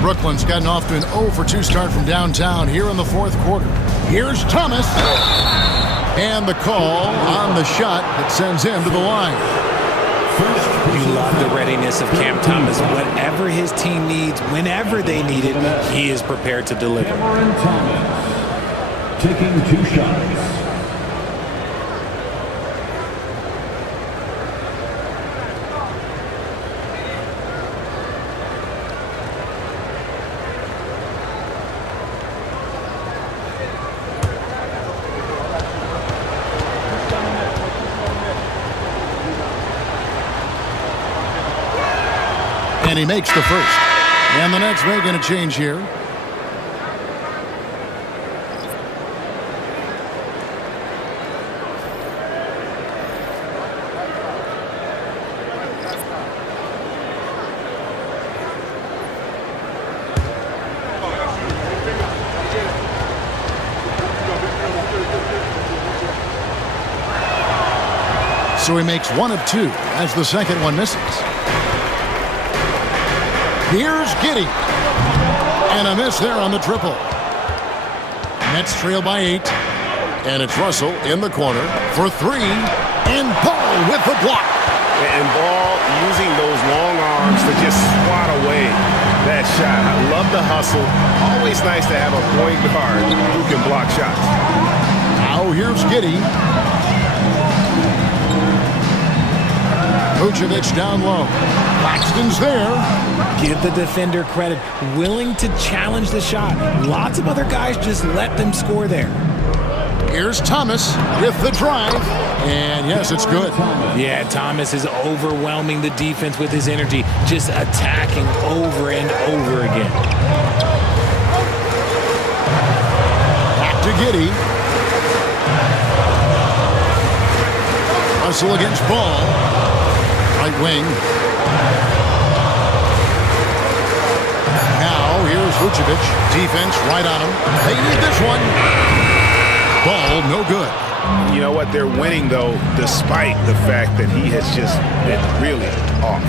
Brooklyn's gotten off to an 0 for 2 start from downtown here in the fourth quarter. Here's Thomas. And the call on the shot that sends him to the line. You love the readiness of Cam Thomas. Whatever his team needs, whenever they need it, he is prepared to deliver. Cameron Thomas taking 2 shots. And he makes the first. And the Nets making a change here. So he makes 1 of 2 as the second one misses. Here's Giddey. And a miss there on the triple. Nets trail by 8. And it's Russell in the corner for 3. And Ball with the block. And Ball using those long arms to just swat away that shot. I love the hustle. Always nice to have a point guard who can block shots. Now here's Giddey. Vucevic down low. Claxton's there. Give the defender credit. Willing to challenge the shot. Lots of other guys just let them score there. Here's Thomas with the drive. And yes, it's good. Yeah, Thomas is overwhelming the defense with his energy. Just attacking over and over again. Back to Giddey. Russell against Ball. Right wing. Now here's Vucevic. Defense right on him. They need this one. Ball no good. You know what? They're winning, though, despite the fact that he has just been really off.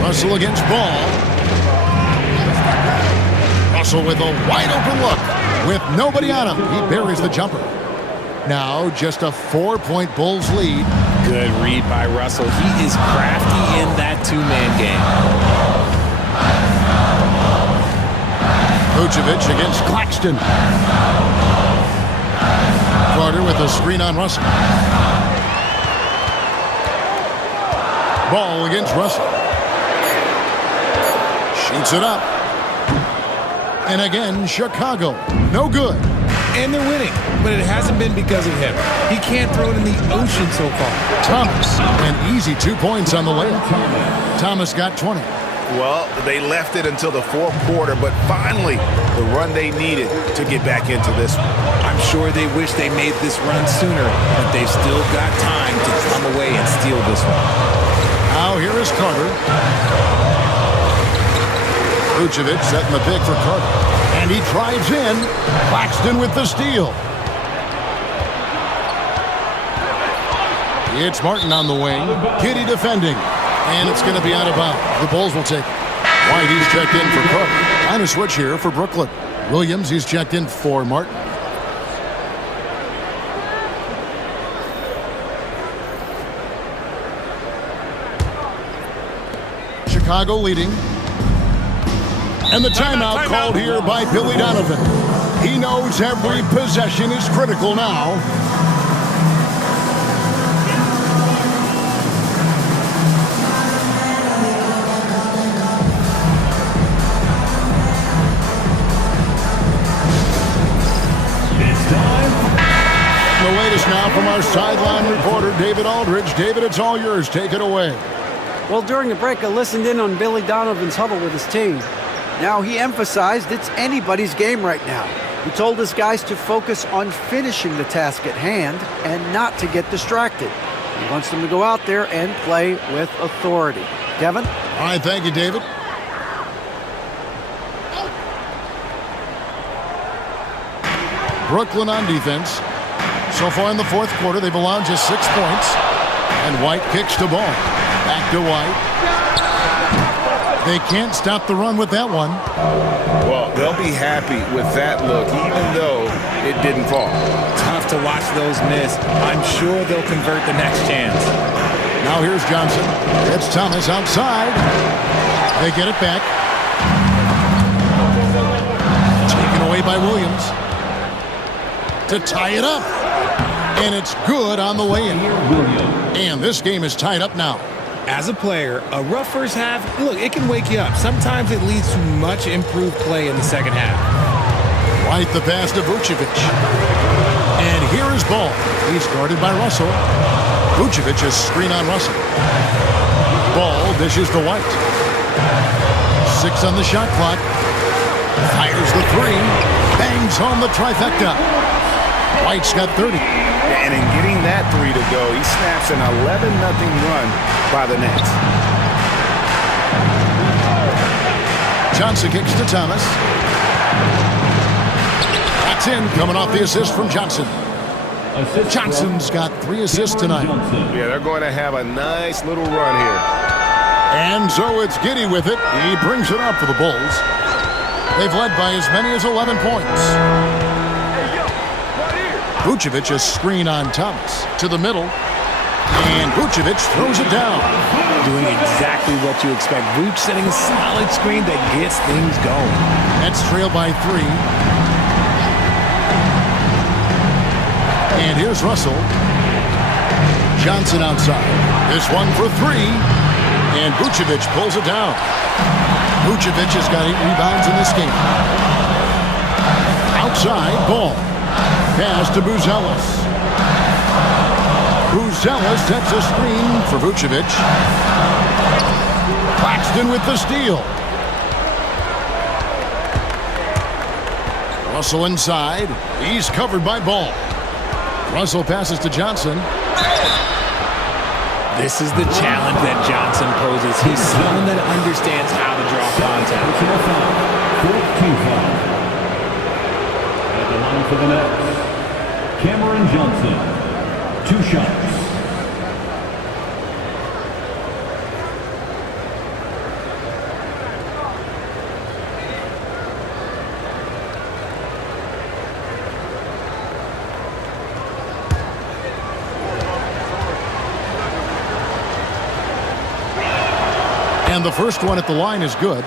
Russell against Ball. Russell with a wide open look. With nobody on him, he buries the jumper. Now just a 4-point Bulls lead. Good read by Russell. He is crafty in that 2-man game. Vucevic against Claxton. Carter with a screen on Russell. Ball against Russell. Shoots it up. And again, Chicago. No good. And they're winning, but it hasn't been because of him. He can't throw it in the ocean so far. Thomas, an easy 2 points on the layup. Thomas got 20. Well, they left it until the fourth quarter, but finally the run they needed to get back into this one. I'm sure they wish they made this run sooner, but they've still got time to come away and steal this one. Now here is Carter. Vucevic setting the pick for Carter. And he drives in. Claxton with the steal. It's Martin on the wing. Kitty defending. And it's going to be out of bounds. The Bulls will take it. White, he's checked in for Carter. And a switch here for Brooklyn. Williams, he's checked in for Martin. Chicago leading. And the timeout called here by Billy Donovan. He knows every possession is critical now. The latest now from our sideline reporter, David Aldridge. David, it's all yours. Take it away. Well, during the break, I listened in on Billy Donovan's huddle with his team. Now, he emphasized it's anybody's game right now. He told his guys to focus on finishing the task at hand and not to get distracted. He wants them to go out there and play with authority. Kevin? All right, thank you, David. Brooklyn on defense. So far in the fourth quarter, they've allowed just 6 points. And White kicks the ball. Back to White. They can't stop the run with that one. Well, they'll be happy with that look, even though it didn't fall. Tough to watch those miss. I'm sure they'll convert the next chance. Now here's Johnson. It's Thomas outside. They get it back. Taken away by Williams. To tie it up. And it's good on the way in. And this game is tied up now. As a player, a rough first half, look, it can wake you up. Sometimes it leads to much improved play in the second half. White the pass to Vucevic. And here is Ball. He's guarded by Russell. Vucevic is screen on Russell. Ball dishes to White. 6 on the shot clock. Fires the 3. Bangs home the trifecta. White's got 30. And in getting that 3 to go, he snaps an 11-0 run by the Nets. Johnson kicks to Thomas. That's in, coming off the assist from Johnson. Johnson's got 3 assists tonight. Yeah, they're going to have a nice little run here. And so it's Giddey with it. He brings it up for the Bulls. They've led by as many as 11 points. Vucevic is screen on Thomas. To the middle. And Vucevic throws it down. Doing exactly what you expect. Vuce setting a solid screen that gets things going. Nets trail by 3. And here's Russell. Johnson outside. This one for 3. And Vucevic pulls it down. Vucevic has got 8 rebounds in this game. Outside, Ball. Pass to Buzelis. Buzelis sets a screen for Vucevic. Claxton with the steal. Russell inside. He's covered by Ball. Russell passes to Johnson. This is the challenge that Johnson poses. He's someone that understands how to draw contact. At the line for the Nets, Cameron Johnson, 2 shots. And the first one at the line is good.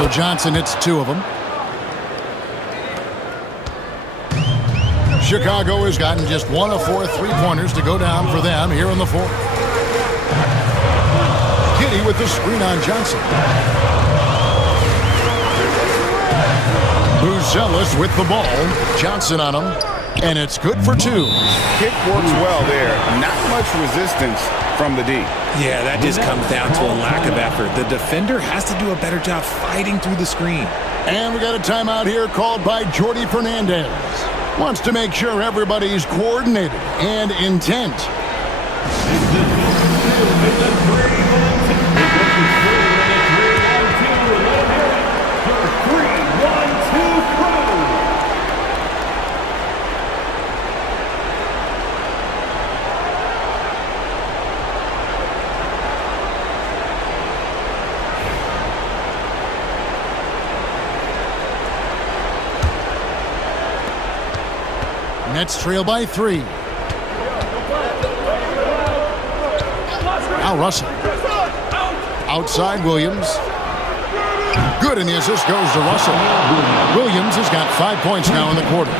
So Johnson hits 2 of them. Chicago has gotten just 1 of 4 3-pointers to go down for them here in the 4th. Giddey with the screen on Johnson. Buzelis with the ball. Johnson on him. And it's good for 2. Kick works well there. Not much resistance from the D. Yeah, that just comes down to a lack of effort. The defender has to do a better job fighting through the screen. And we got a timeout here called by Jordi Fernandez. Wants to make sure everybody's coordinated and intent. Nets trail by 3. Now Russell. Outside Williams. Good, and the assist goes to Russell. Williams has got 5 points now in the quarter.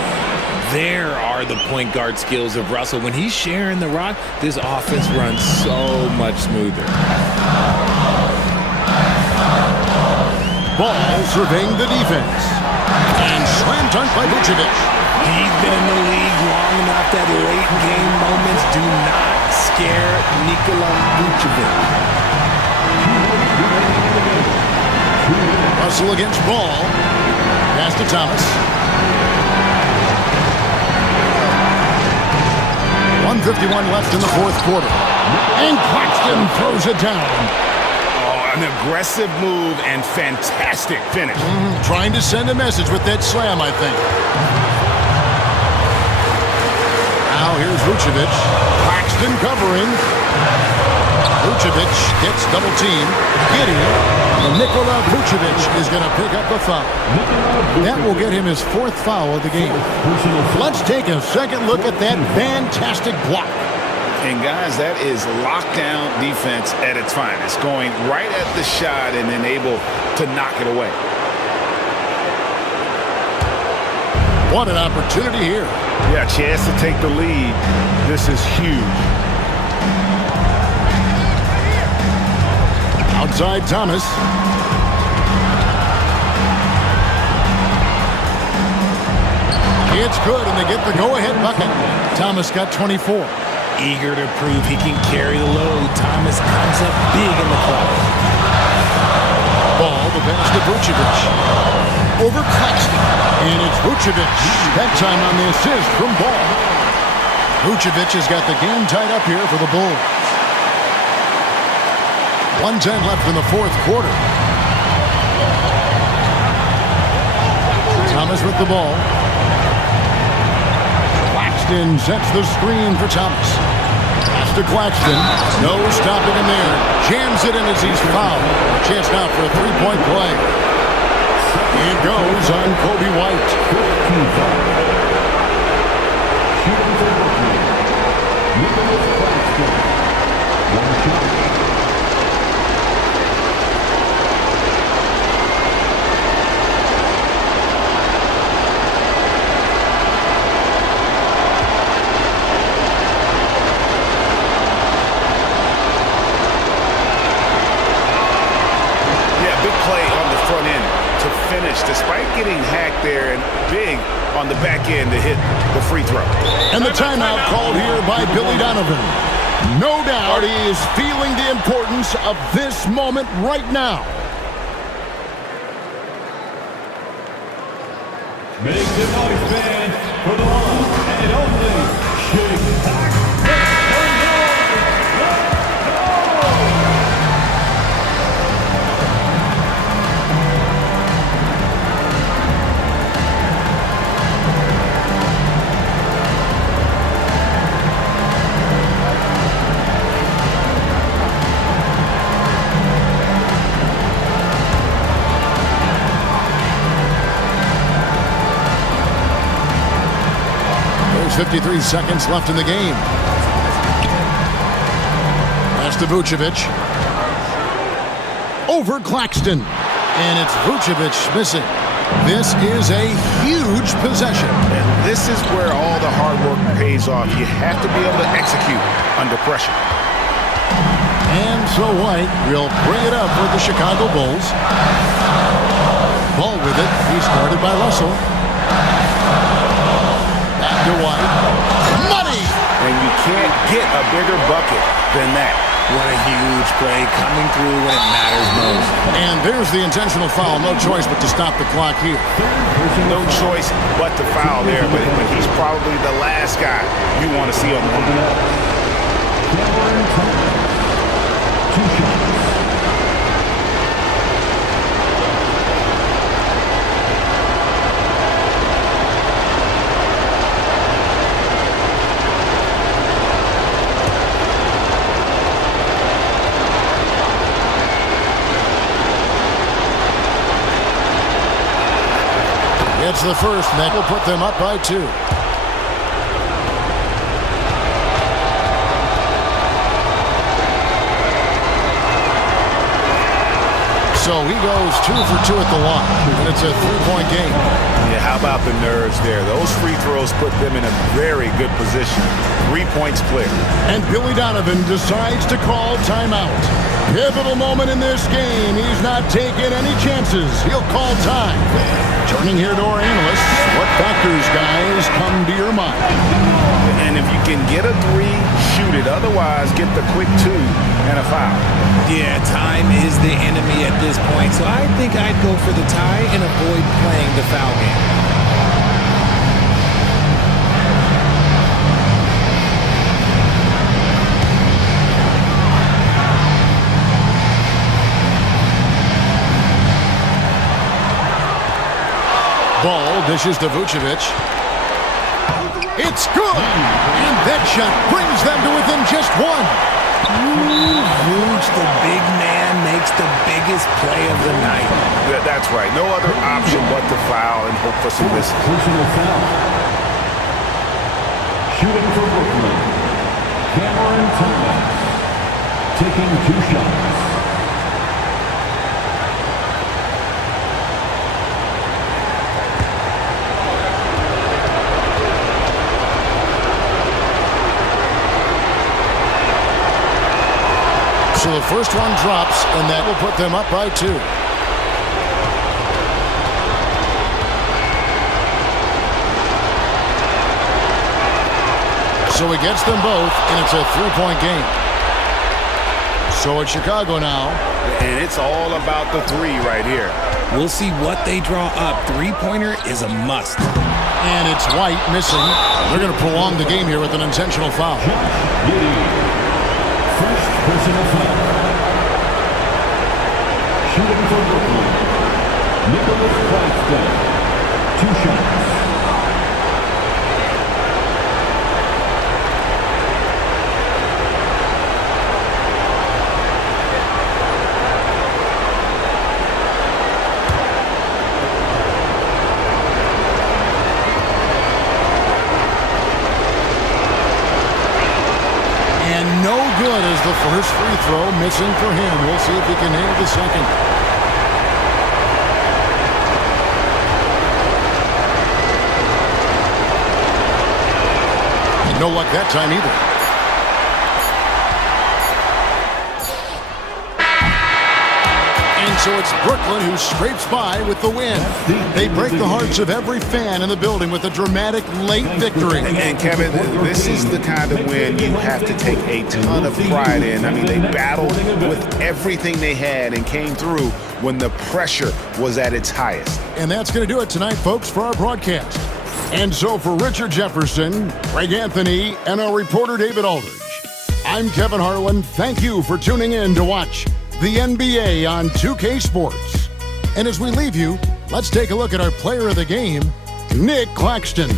There are the point guard skills of Russell. When he's sharing the rock, this offense runs so much smoother. Ball surveying the defense. And slam dunk by Vucevic. He's been in the league long enough that late game moments do not scare Nikola Vucevic. Russell against Ball. Pass to Thomas. 1:51 left in the 4th quarter. And Claxton throws it down. Oh, an aggressive move and fantastic finish. Trying to send a message with that slam, I think. Now here's Vucevic. Claxton covering. Vucevic gets double teamed. Giddey. Nikola Vucevic is going to pick up a foul. That will get him his 4th foul of the game. Let's take a second look at that fantastic block. And guys, that is lockdown defense at its finest. Going right at the shot and then able to knock it away. What an opportunity here. Yeah, chance to take the lead. This is huge. Outside Thomas. It's good, and they get the go-ahead bucket. Thomas got 24. Eager to prove he can carry the load, Thomas comes up big in the clutch. Ball, the pass to Vucevic. Over Claxton. And it's Vucevic. That time on the assist from Ball. Vucevic has got the game tied up here for the Bulls. 1:10 left in the 4th quarter. Thomas with the ball. Claxton sets the screen for Thomas. Pass to Claxton. No stopping him there. Jams it in as he's fouled. Chance now for a 3-point play. It goes on Kobe White. Despite getting hacked there and big on the back end to hit the free throw. And the timeout called here by Billy Donovan. No doubt he is feeling the importance of this moment right now. Make the noise, fans, for the one and only Chicago. There's 53 seconds left in the game. Pass to Vucevic. Over Claxton. And it's Vucevic missing. This is a huge possession. And this is where all the hard work pays off. You have to be able to execute under pressure. And so White will bring it up for the Chicago Bulls. Ball with it. He's guarded by Russell. Back to White. Money! And you can't get a bigger bucket than that. What a huge play coming through when it matters most. And there's the intentional foul. No choice but to stop the clock here. No choice but to foul there, but he's probably the last guy you want to see on the line. Two shots. It's the first, and that will put them up by 2. So he goes 2 for 2 at the line, and it's a 3-point game. Yeah, how about the nerves there? Those free throws put them in a very good position. 3 points clear. And Billy Donovan decides to call timeout. Pivotal moment in this game. He's not taking any chances. He'll call time. Turning here to our analysts, what factors, guys, come to your mind? And if you can get a 3, shoot it. Otherwise, get the quick 2 and a foul. Yeah, time is the enemy at this point, so I think I'd go for the tie and avoid playing the foul game. Ball dishes to Vucevic. It's good! And that shot brings them to within just 1. Vooch, the big man, makes the biggest play of the night. That's right. No other option but to foul and hope for some distance. Personal foul. Shooting for Brooklyn, Cameron Thomas. Taking 2 shots. So the first one drops, and that will put them up by 2. So he gets them both, and it's a 3-point game. So it's Chicago now. And it's all about the 3 right here. We'll see what they draw up. 3-pointer is a must. And it's White missing. They're going to prolong the game here with an intentional foul. First personal foul. Shooting for Brooklyn, Nicholas Claxton. 2 shots. No good as the first free throw missing for him. We'll see if he can nail the second. And no luck that time either. And so it's Brooklyn who scrapes by with the win. They break the hearts of every fan in the building with a dramatic late victory. And Kevin, this is the kind of win you have to take a ton of pride in. I mean, they battled with everything they had and came through when the pressure was at its highest. And that's going to do it tonight, folks, for our broadcast. And so for Richard Jefferson, Greg Anthony, and our reporter David Aldridge, I'm Kevin Harlan. Thank you for tuning in to watch the NBA on 2K Sports. And as we leave you, let's take a look at our player of the game, Nick Claxton.